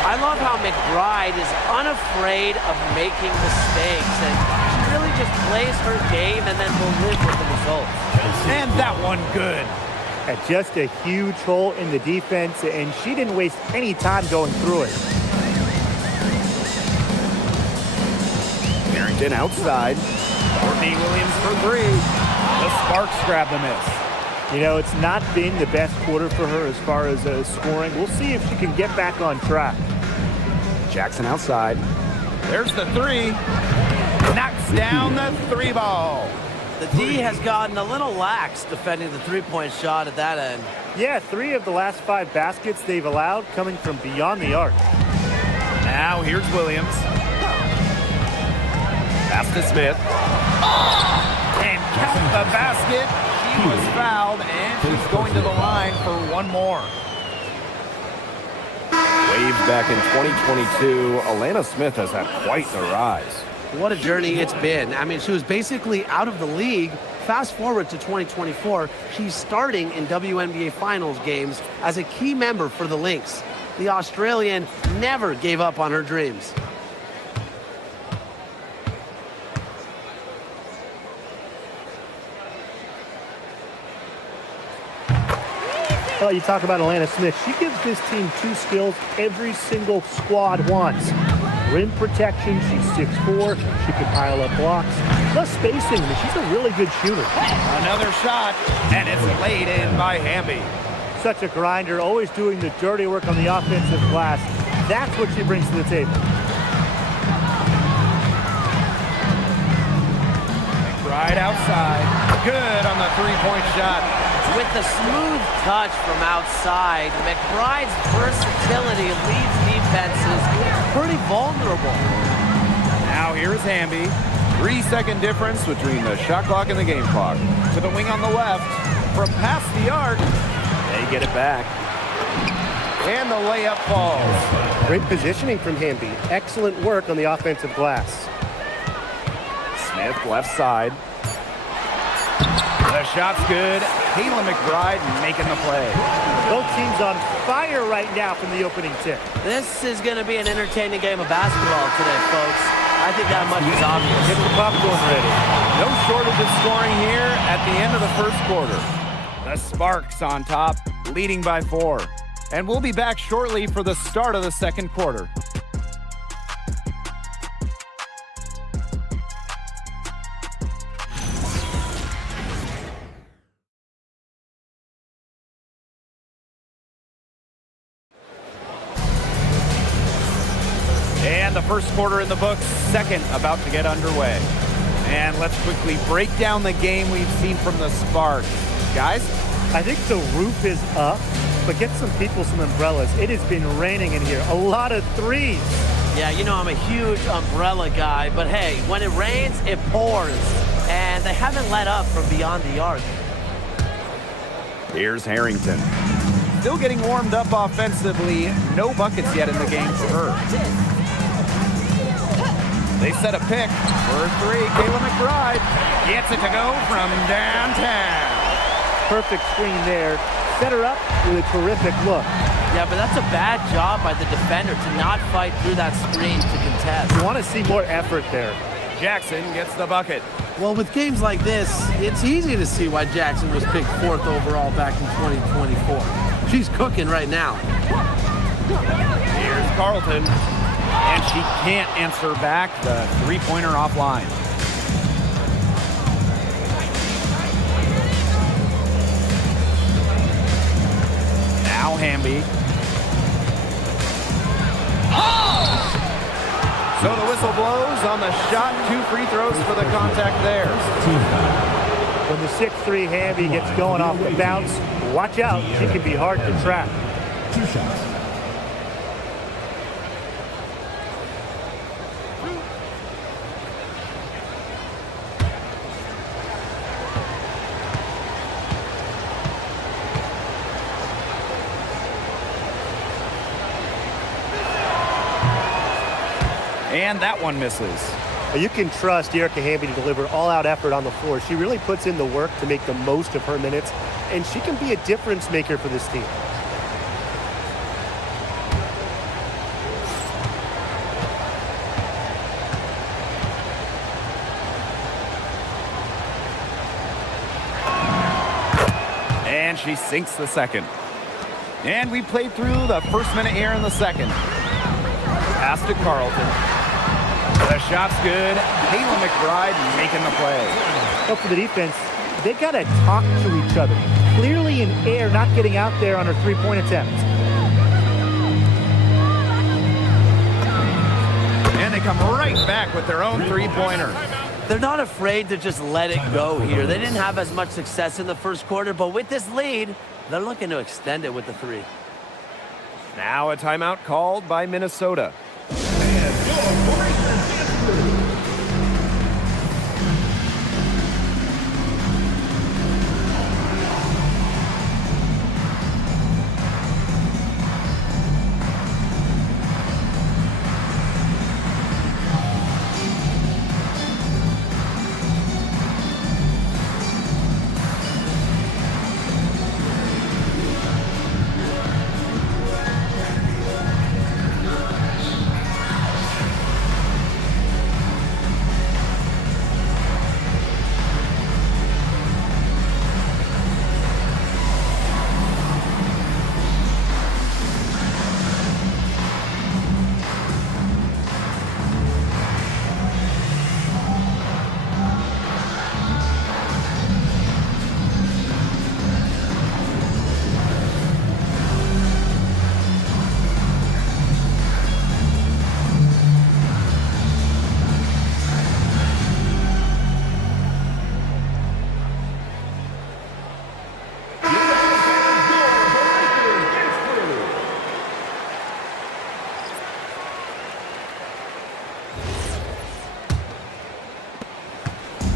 I love how McBride is unafraid of making mistakes, and she really just plays her game and then will live with the results. And that one good. At just a huge hole in the defense, and she didn't waste any time going through it. Harrington outside. Courtney Williams for three. The Sparks grab the miss. You know, it's not been the best quarter for her as far as scoring. We'll see if she can get back on track. Jackson outside. There's the three. Knocks down the three ball. The D has gotten a little lax defending the three-point shot at that end. Yeah, 3 of the last 5 baskets they've allowed coming from beyond the arc. Now here's Williams. Pass to Smith. And count the basket. She was fouled, and she's going to the line for one more. Waived back in 2022, Alana Smith has had quite the rise. What a journey it's been. I mean, she was basically out of the league. Fast forward to 2024, she's starting in WNBA Finals games as a key member for the Lynx. The Australian never gave up on her dreams. Well, you talk about Alana Smith. She gives this team 2 skills every single squad wants. Rim protection, she's 6'4", she can pile up blocks. Plus spacing, I mean, she's a really good shooter. Another shot, and it's laid in by Hamby. Such a grinder, always doing the dirty work on the offensive glass. That's what she brings to the table. Right outside. Good on the three-point shot. With the smooth touch from outside, McBride's versatility leaves defenses pretty vulnerable. Now here's Hamby. 3-second difference between the shot clock and the game clock. To the wing on the left. From past the arc. They get it back. And the layup falls. Great positioning from Hamby. Excellent work on the offensive glass. Smith left side. The shot's good. Kayla McBride making the play. Both teams on fire right now from the opening tip. This is going to be an entertaining game of basketball today, folks. I think that much is obvious. Get the popcorn ready. No shortage of scoring here at the end of the first quarter. The Sparks on top, leading by 4. And we'll be back shortly for the start of the second quarter. And the first quarter in the books, second about to get underway. And let's quickly break down the game we've seen from the Sparks. Guys? I think the roof is up, but get some people some umbrellas. It has been raining in here. A lot of threes. Yeah, you know I'm a huge umbrella guy, but hey, when it rains, it pours. And they haven't let up from beyond the arc. Here's Harrington. Still getting warmed up offensively. No buckets yet in the game for her. They set a pick for 3. Kayla McBride gets it to go from downtown. Perfect screen there. Set her up with a terrific look. Yeah, but that's a bad job by the defender to not fight through that screen to contest. You want to see more effort there. Jackson gets the bucket. Well, with games like this, it's easy to see why Jackson was picked 4th overall back in 2024. She's cooking right now. Here's Carlton. And she can't answer back the three-pointer offline. Now Hamby. So the whistle blows on the shot. 2 free throws for the contact there. When the 6'3" Hamby gets going off the bounce, watch out. She can be hard to track. 2 shots. And that one misses. You can trust Erica Hamby to deliver all-out effort on the floor. She really puts in the work to make the most of her minutes, and she can be a difference maker for this team. And she sinks the second. And we played through the first minute here in the second. Pass to Carlton. The shot's good. Kayla McBride making the play. But for the defense, they got to talk to each other. Clearly in air, not getting out there on her three-point attempt. And they come right back with their own three-pointer. They're not afraid to just let it go here. They didn't have as much success in the first quarter, but with this lead, they're looking to extend it with the 3. Now a timeout called by Minnesota.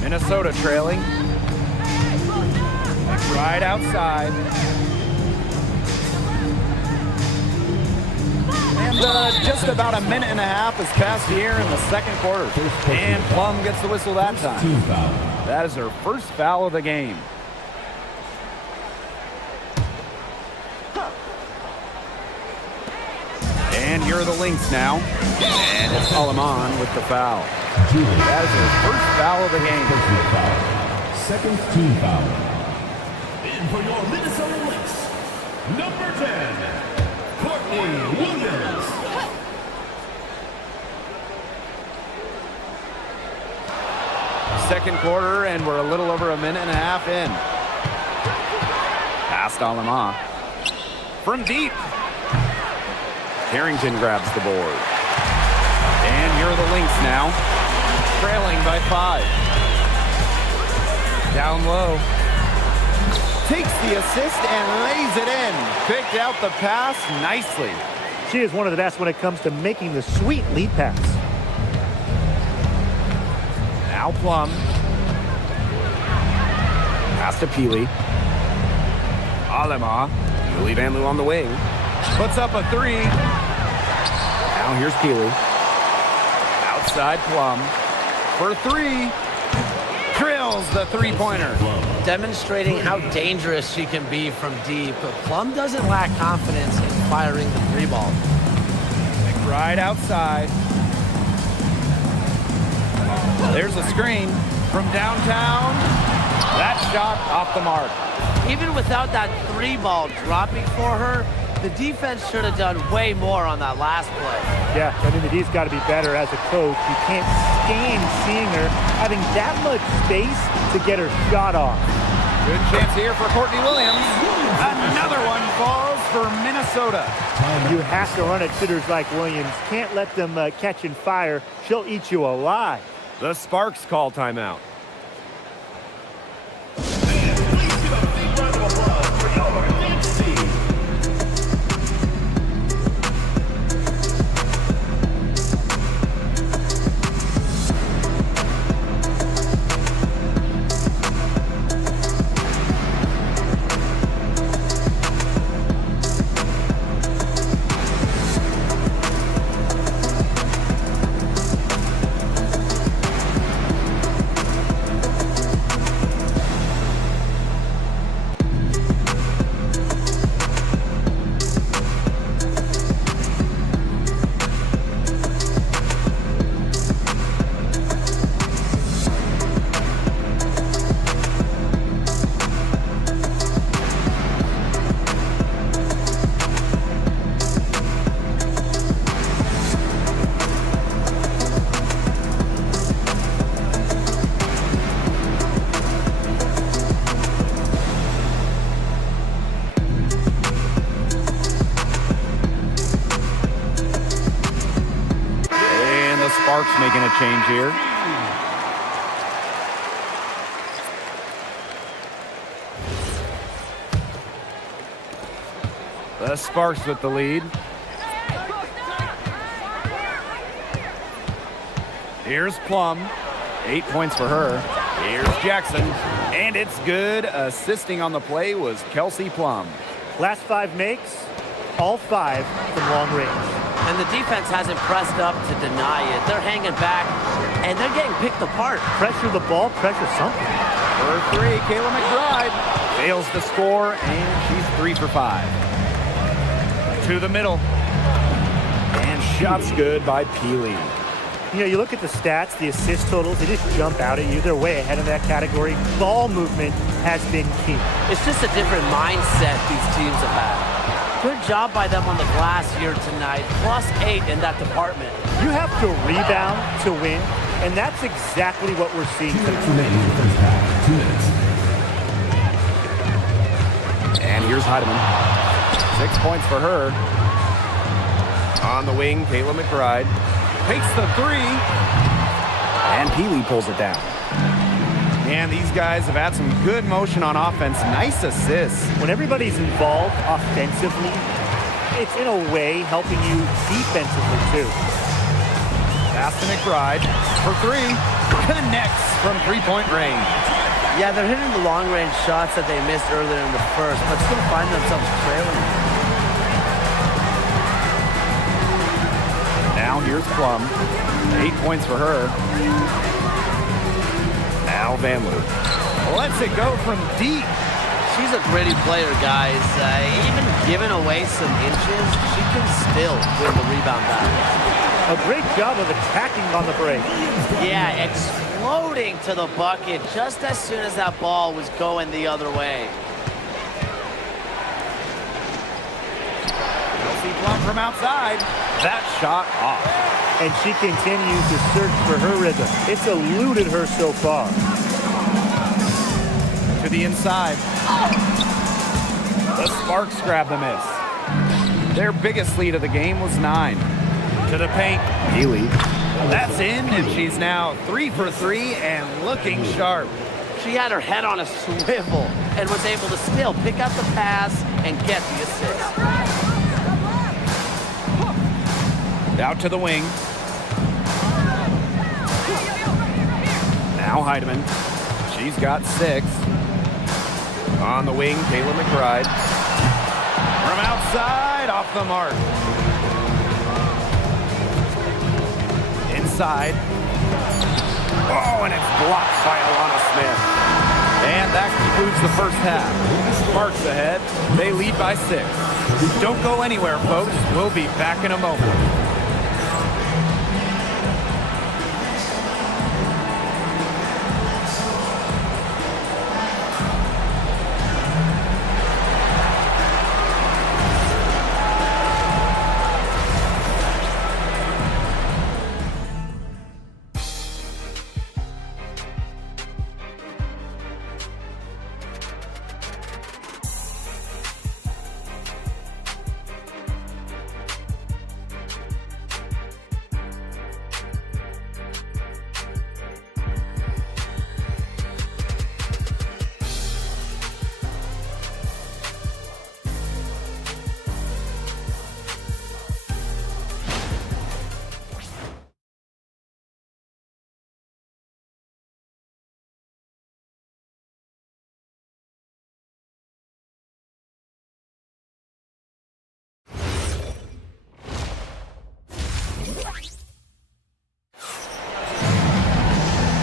Minnesota trailing. Right outside. And just about a minute and a half has passed here in the second quarter. And Plum gets the whistle that time. That is her first foul of the game. And here are the Lynx now. And it's Alaman with the foul. That is her first foul of the game. Second team foul. In for your Minnesota Lynx, number 10, Courtney Williams. Second quarter, and we're a little over a minute and a half in. Past Alama. From deep. Carrington grabs the board. And here are the Lynx now. Trailing by 5. Down low. Takes the assist and lays it in. Picked out the pass nicely. She is one of the best when it comes to making the sweet lead pass. Now Plum. Pass to Peely. Alema. Julie Van Loo on the wing. Puts up a 3. Now here's Peely. Outside Plum. For 3. Drills the three-pointer. Demonstrating how dangerous she can be from deep. But Plum doesn't lack confidence in firing the 3-ball. Right outside. There's a screen from downtown. That shot off the mark. Even without that 3-ball dropping for her, the defense should have done way more on that last play. Yeah, I mean, the D's got to be better as a coach. You can't stand seeing her having that much space to get her shot off. Good chance here for Courtney Williams. Another one falls for Minnesota. You have to run at shooters like Williams. Can't let them catch and fire. She'll eat you alive. The Sparks call timeout. Sparks making a change here. The Sparks with the lead. Here's Plum. 8 points for her. Here's Jackson. And it's good. Assisting on the play was Kelsey Plum. Last 5 makes, all 5 from long range. And the defense hasn't pressed up to deny it. They're hanging back, and they're getting picked apart. Pressure the ball, pressure something. For 3, Kayla McBride fails to score, and she's 3 for 5. To the middle. And shots good by Peely. You know, you look at the stats, the assist totals, they just jump out at you. They're way ahead of that category. Ball movement has been key. It's just a different mindset these teams have had. Good job by them on the glass here tonight. +8 in that department. You have to rebound to win, and that's exactly what we're seeing tonight. 2 minutes in the first half. 2 minutes. And here's Heidemann. 6 points for her. On the wing, Kayla McBride takes the 3. And Peely pulls it down. And these guys have had some good motion on offense. Nice assists. When everybody's involved offensively, it's in a way helping you defensively too. Pass to McBride for 3. Connects from 3-point range. Yeah, they're hitting the long-range shots that they missed earlier in the first, but still find themselves trailing. Now here's Plum. 8 points for her. Now Vanloo lets it go from deep. She's a gritty player, guys. Even giving away some inches, she can still win the rebound battle. A great job of attacking on the break. Yeah, exploding to the bucket just as soon as that ball was going the other way. Kelsey Plum from outside. That shot off. And she continues to search for her rhythm. It's eluded her so far. To the inside. The Sparks grab the miss. Their biggest lead of the game was 9. To the paint. Peely. That's in, and she's now 3 for 3 and looking sharp. She had her head on a swivel and was able to still pick up the pass and get the assist. Out to the wing. Now Heidemann. She's got 6. On the wing, Kayla McBride. From outside, off the mark. Inside. Oh, and it's blocked by Alana Smith. And that concludes the first half. Sparks ahead. They lead by 6. Don't go anywhere, folks. We'll be back in a moment.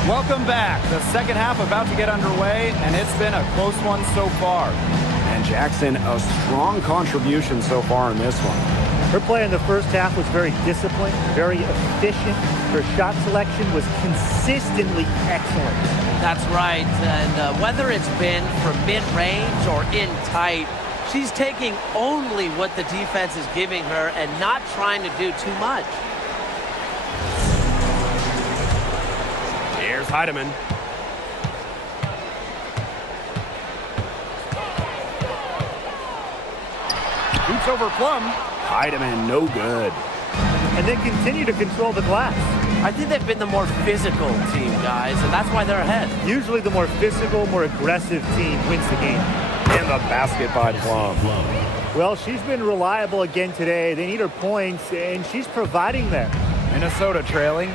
Welcome back. The second half about to get underway, and it's been a close one so far. And Jackson, a strong contribution so far in this one. Her play in the first half was very disciplined, very efficient. Her shot selection was consistently excellent. That's right, and whether it's been from mid-range or in tight, she's taking only what the defense is giving her and not trying to do too much. Here's Heidemann. Boots over Plum. Heidemann, no good. And then continue to control the glass. I think they've been the more physical team, guys, and that's why they're ahead. Usually the more physical, more aggressive team wins the game. And the basket by Plum. Well, she's been reliable again today. They need her points, and she's providing them. Minnesota trailing.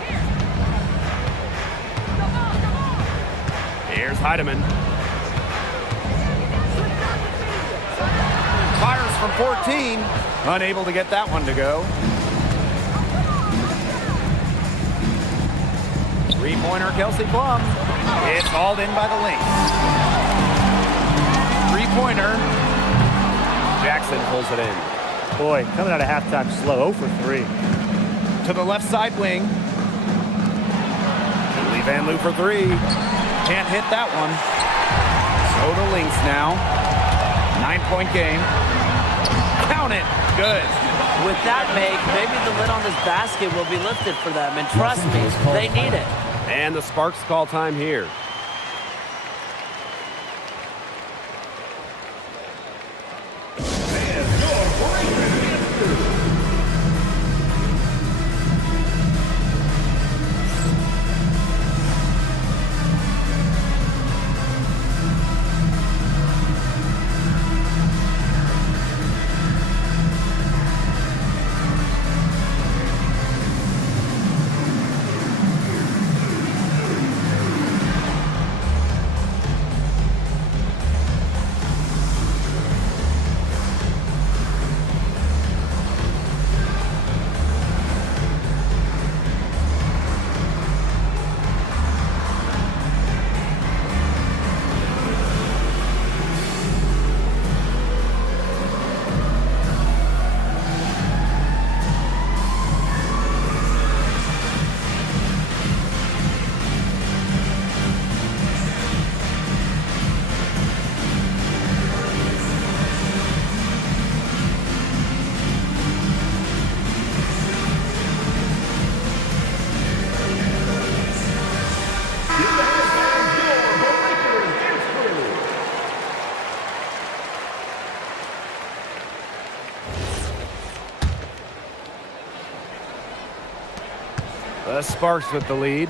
Here's Heidemann. Fires from 14. Unable to get that one to go. Three-pointer Kelsey Plum. It's hauled in by the link. Three-pointer. Jackson pulls it in. Boy, coming out of halftime slow, 0 for 3. To the left side wing. Julie Van Loo for three. Can't hit that one. So the Lynx now. 9-point game. Count it. Good. With that make, maybe the lid on this basket will be lifted for them, and trust me, they need it. And the Sparks call time here. The Sparks with the lead.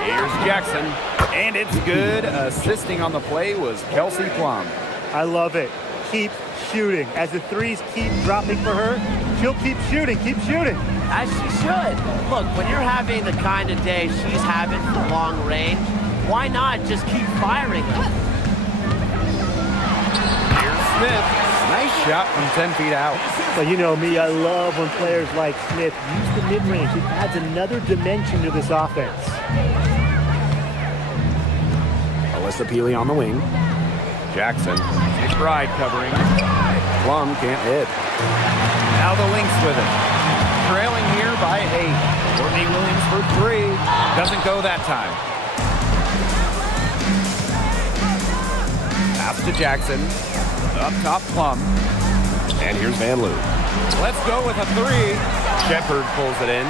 Here's Jackson, and it's good. Assisting on the play was Kelsey Plum. I love it. Keep shooting. As the threes keep dropping for her, she'll keep shooting, As she should. Look, when you're having the kind of day she's having for long range, why not just keep firing them? Here's Smith. Nice shot from 10 feet out. Well, you know me, I love when players like Smith use the mid-range. It adds another dimension to this offense. Alyssa Peely on the wing. Jackson. McBride covering. Plum can't hit. Now the Lynx with it. Trailing here by 8. Courtney Williams for three. Doesn't go that time. Pass to Jackson. Up top, Plum. And here's Van Loo. Let's go with a three. Shepard pulls it in.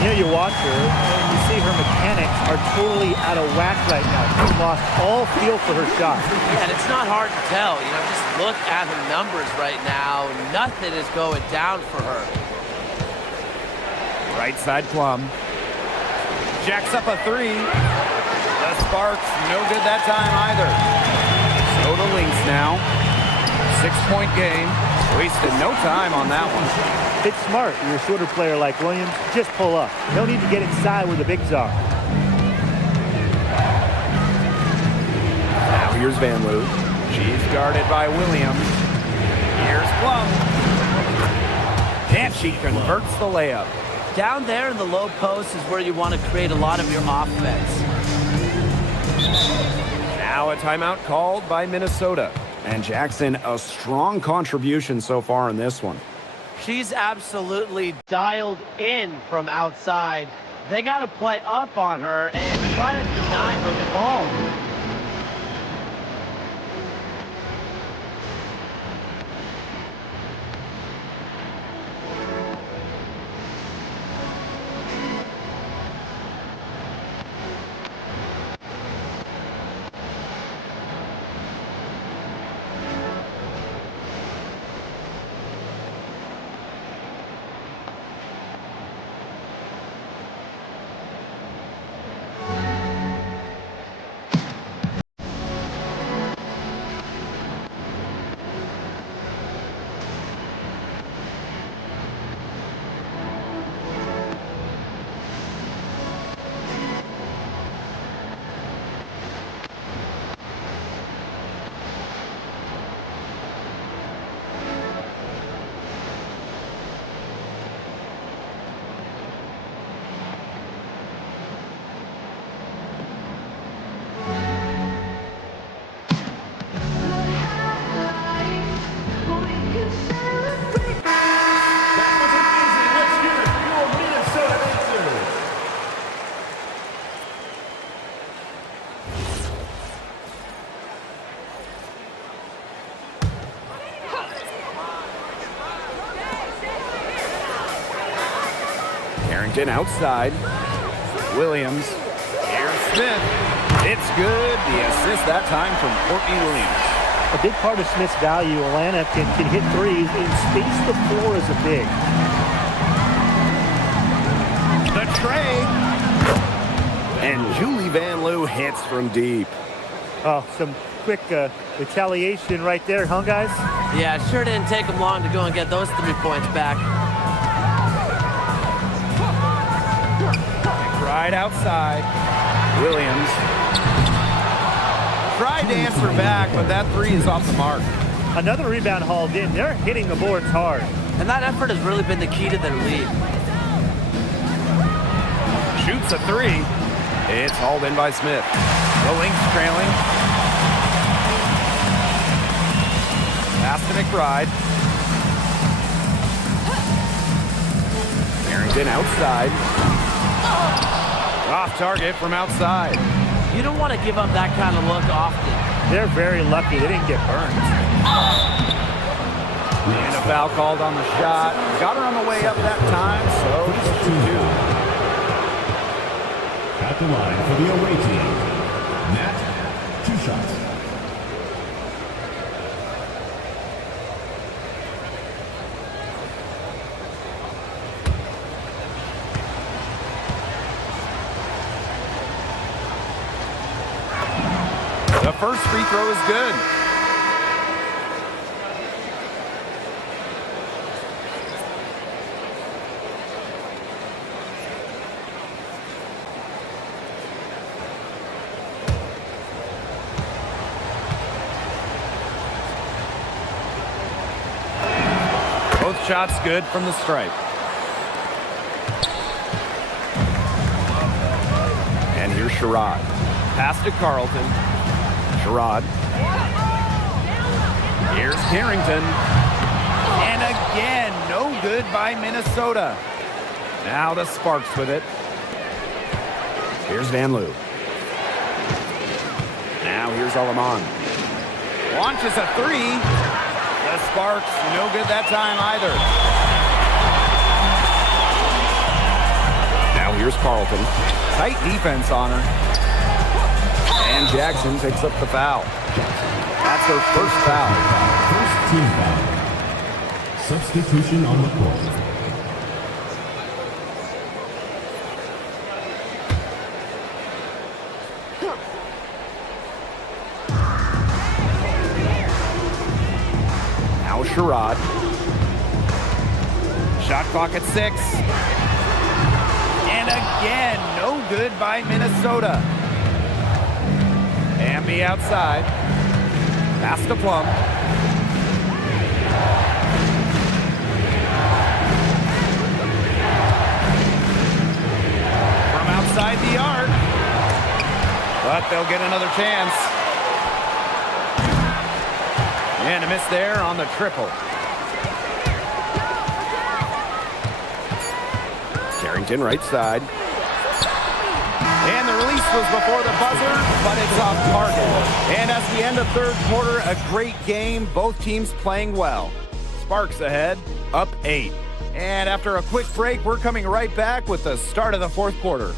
You know, you watch her, and you see her mechanics are totally out of whack right now. She's lost all feel for her shot. Yeah, and it's not hard to tell. You know, just look at her numbers right now. Nothing is going down for her. Right side, Plum. Jacks up a three. The Sparks, no good that time either. So the Lynx now. 6-point game. Wasted no time on that one. It's smart. You're a shorter player like Williams, just pull up. No need to get inside where the bigs are. Now here's Van Loo. She's guarded by Williams. Here's Plum. And she converts the layup. Down there in the low post is where you want to create a lot of your offense. Now a timeout called by Minnesota. And Jackson, a strong contribution so far in this one. She's absolutely dialed in from outside. They got to play up on her and try to deny her the ball. Harrington outside. Williams. Here's Smith. It's good. The assist that time from Courtney Williams. A big part of Smith's value, Alana can hit threes and space the floor as a big. The trade. And Julie Van Loo hits from deep. Oh, some quick retaliation right there, huh, guys? Yeah, it sure didn't take them long to go and get those 3 points back. Right outside. Williams. Tried to answer back, but that three is off the mark. Another rebound hauled in. They're hitting the boards hard. And that effort has really been the key to their lead. Shoots a three. It's hauled in by Smith. The Lynx trailing. Pass to McBride. Harrington outside. Off target from outside. You don't want to give up that kind of look often. They're very lucky they didn't get burned. And a foul called on the shot. Got her on the way up that time, so it's 2-2. At the line for the away team, Nat, 2 shots. The first free throw is good. Both shots good from the stripe. And here's Sherrod. Pass to Carlton. Sherrod. Here's Harrington. And again, no good by Minnesota. Now the Sparks with it. Here's Van Loo. Now here's Alaman. Launches a three. The Sparks, no good that time either. Now here's Carlton. Tight defense on her. And Jackson picks up the foul. That's her first foul. First team foul. Substitution on the court. Now Sherrod. Shot clock at 6. And again, no good by Minnesota. Amby outside. Pass to Plum. He'll get another chance. And a miss there on the triple. Carrington right side. And the release was before the buzzer, but it's off target. And as we end the third quarter, a great game. Both teams playing well. Sparks ahead, up 8. And after a quick break, we're coming right back with the start of the fourth quarter.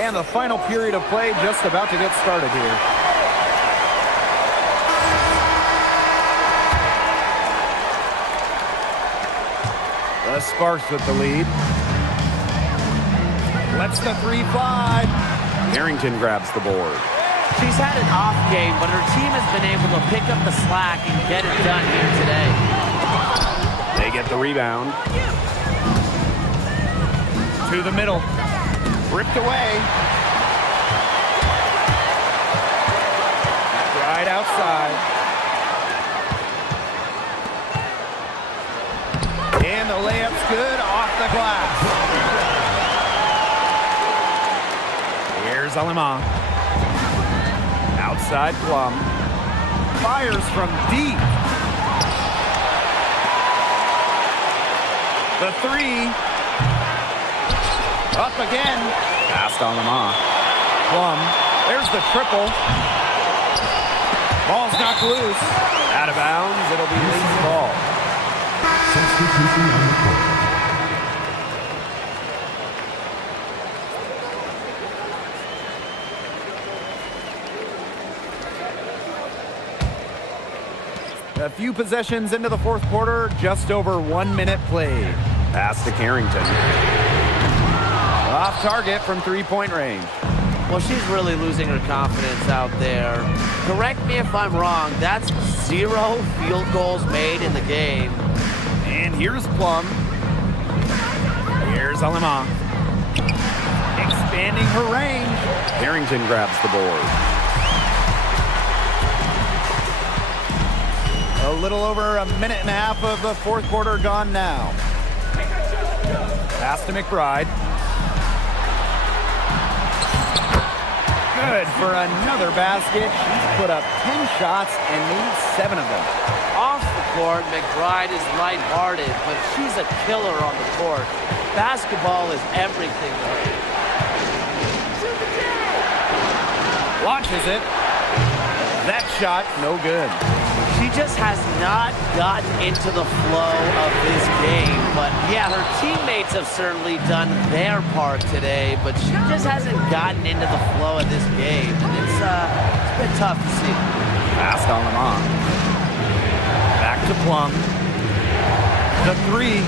And the final period of play just about to get started here. The Sparks with the lead. Lets the 3-5. Carrington grabs the board. She's had an off game, but her team has been able to pick up the slack and get it done here today. They get the rebound. To the middle. Ripped away. Right outside. And the layup's good off the glass. Here's Alima. Outside Plum. Fires from deep. The 3. Up again. Passed on them off. Plum. There's the triple. Ball's knocked loose. Out of bounds. It'll be Lee's ball. Substitution on the court. A few possessions into the fourth quarter, just over 1 minute played. Pass to Carrington. Off target from three-point range. Well, she's really losing her confidence out there. Correct me if I'm wrong, that's 0 field goals made in the game. And here's Plum. Here's Alima. Expanding her range. Carrington grabs the board. A little over a minute and a half of the fourth quarter gone now. Pass to McBride. Good for another basket. She's put up 10 shots and made 7 of them. Off the court, McBride is lighthearted, but she's a killer on the court. Basketball is everything to her. Launches it. That shot, no good. She just has not gotten into the flow of this game, but yeah, her teammates have certainly done their part today, but she just hasn't gotten into the flow of this game, and it's been tough to see. Passed on them off. Back to Plum. The 3.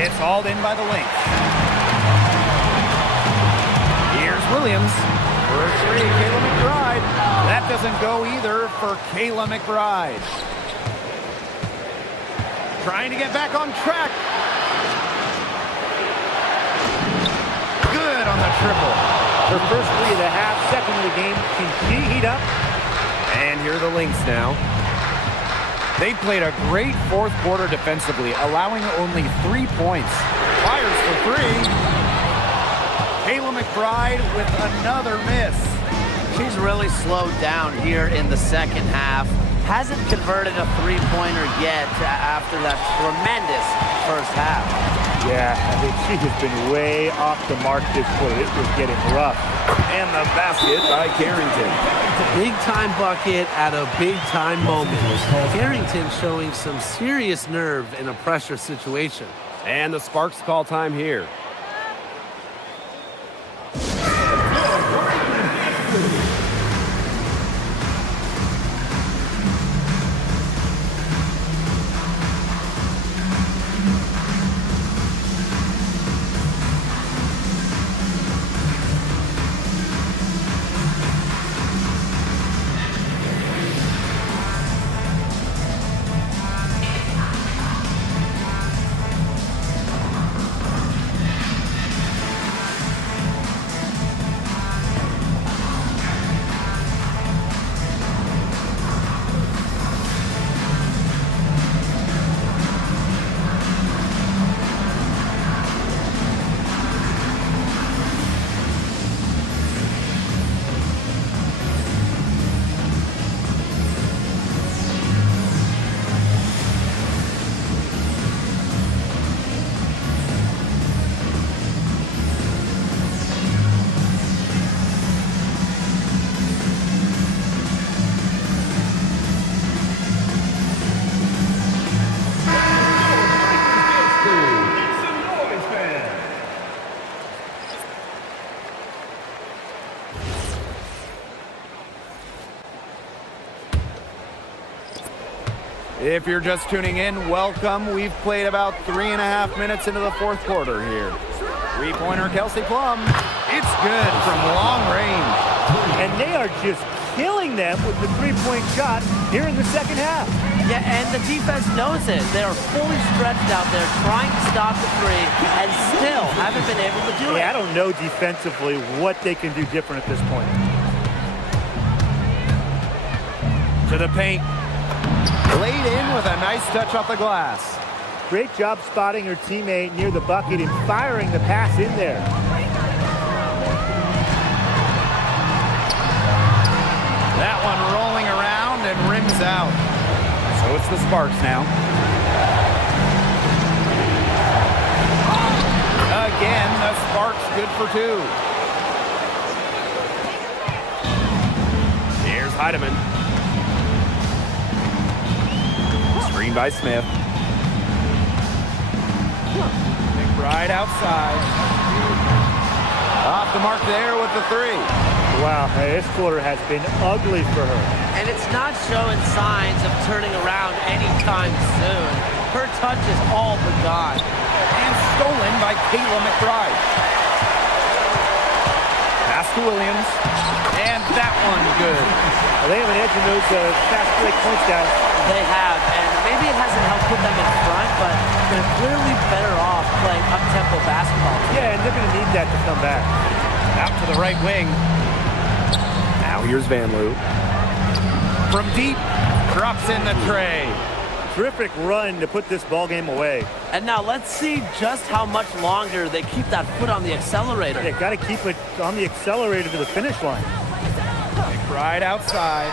It's hauled in by the Lynx. Here's Williams. First 3, Kayla McBride. That doesn't go either for Kayla McBride. Trying to get back on track. Good on the triple. Her first 3 of the half, second of the game. Can she heat up? And here are the Lynx now. They played a great fourth quarter defensively, allowing only 3 points. Fires for 3. Kayla McBride with another miss. She's really slowed down here in the second half. Hasn't converted a three-pointer yet after that tremendous first half. Yeah, I mean, she has been way off the mark this quarter. It was getting rough. And the basket by Carrington. Big-time bucket at a big-time moment. Carrington showing some serious nerve in a pressure situation. And the Sparks call time here. If you're just tuning in, welcome. We've played about 3.5 minutes into the fourth quarter here. Three-pointer Kelsey Plum. It's good from long range. And they are just killing them with the three-point shot here in the second half. Yeah, and the defense knows it. They are fully stretched out there trying to stop the three and still haven't been able to do it. I don't know defensively what they can do different at this point. To the paint. Laid in with a nice touch off the glass. Great job spotting her teammate near the bucket and firing the pass in there. That one rolling around and rims out. So it's the Sparks now. Again, the Sparks good for two. Here's Heidemann. Screen by Smith. McBride outside. Off the mark there with the three. Wow, this quarter has been ugly for her. And it's not showing signs of turning around anytime soon. Her touch is all but gone. And stolen by Kayla McBride. Pass to Williams. And that one good. Well, they have an edge in those fast break points, guys. They have, and maybe it hasn't helped put them in front, but they're clearly better off playing up-tempo basketball. Yeah, and they're going to need that to come back. Out to the right wing. Now here's Van Loo. From deep, drops in the tray. Terrific run to put this ball game away. And now let's see just how much longer they keep that foot on the accelerator. They got to keep it on the accelerator to the finish line. McBride outside.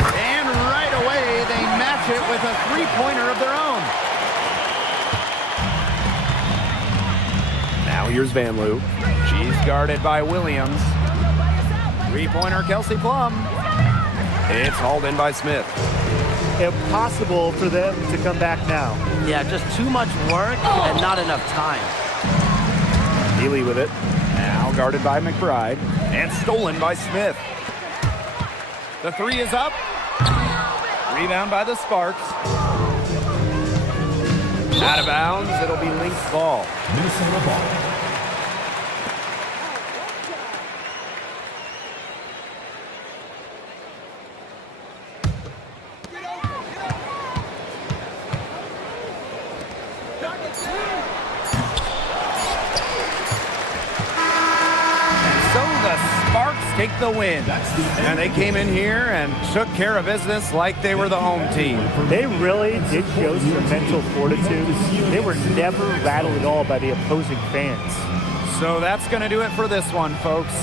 And right away, they match it with a three-pointer of their own. Now here's Van Loo. She's guarded by Williams. Three-pointer Kelsey Plum. It's hauled in by Smith. Impossible for them to come back now. Yeah, just too much work and not enough time. Neely with it. Now guarded by McBride. And stolen by Smith. The three is up. Rebound by the Sparks. Out of bounds. It'll be Lynx ball. Minnesota ball. Take the win. And they came in here and took care of business like they were the home team. They really did show some mental fortitude. They were never rattled at all by the opposing fans. So that's going to do it for this one, folks.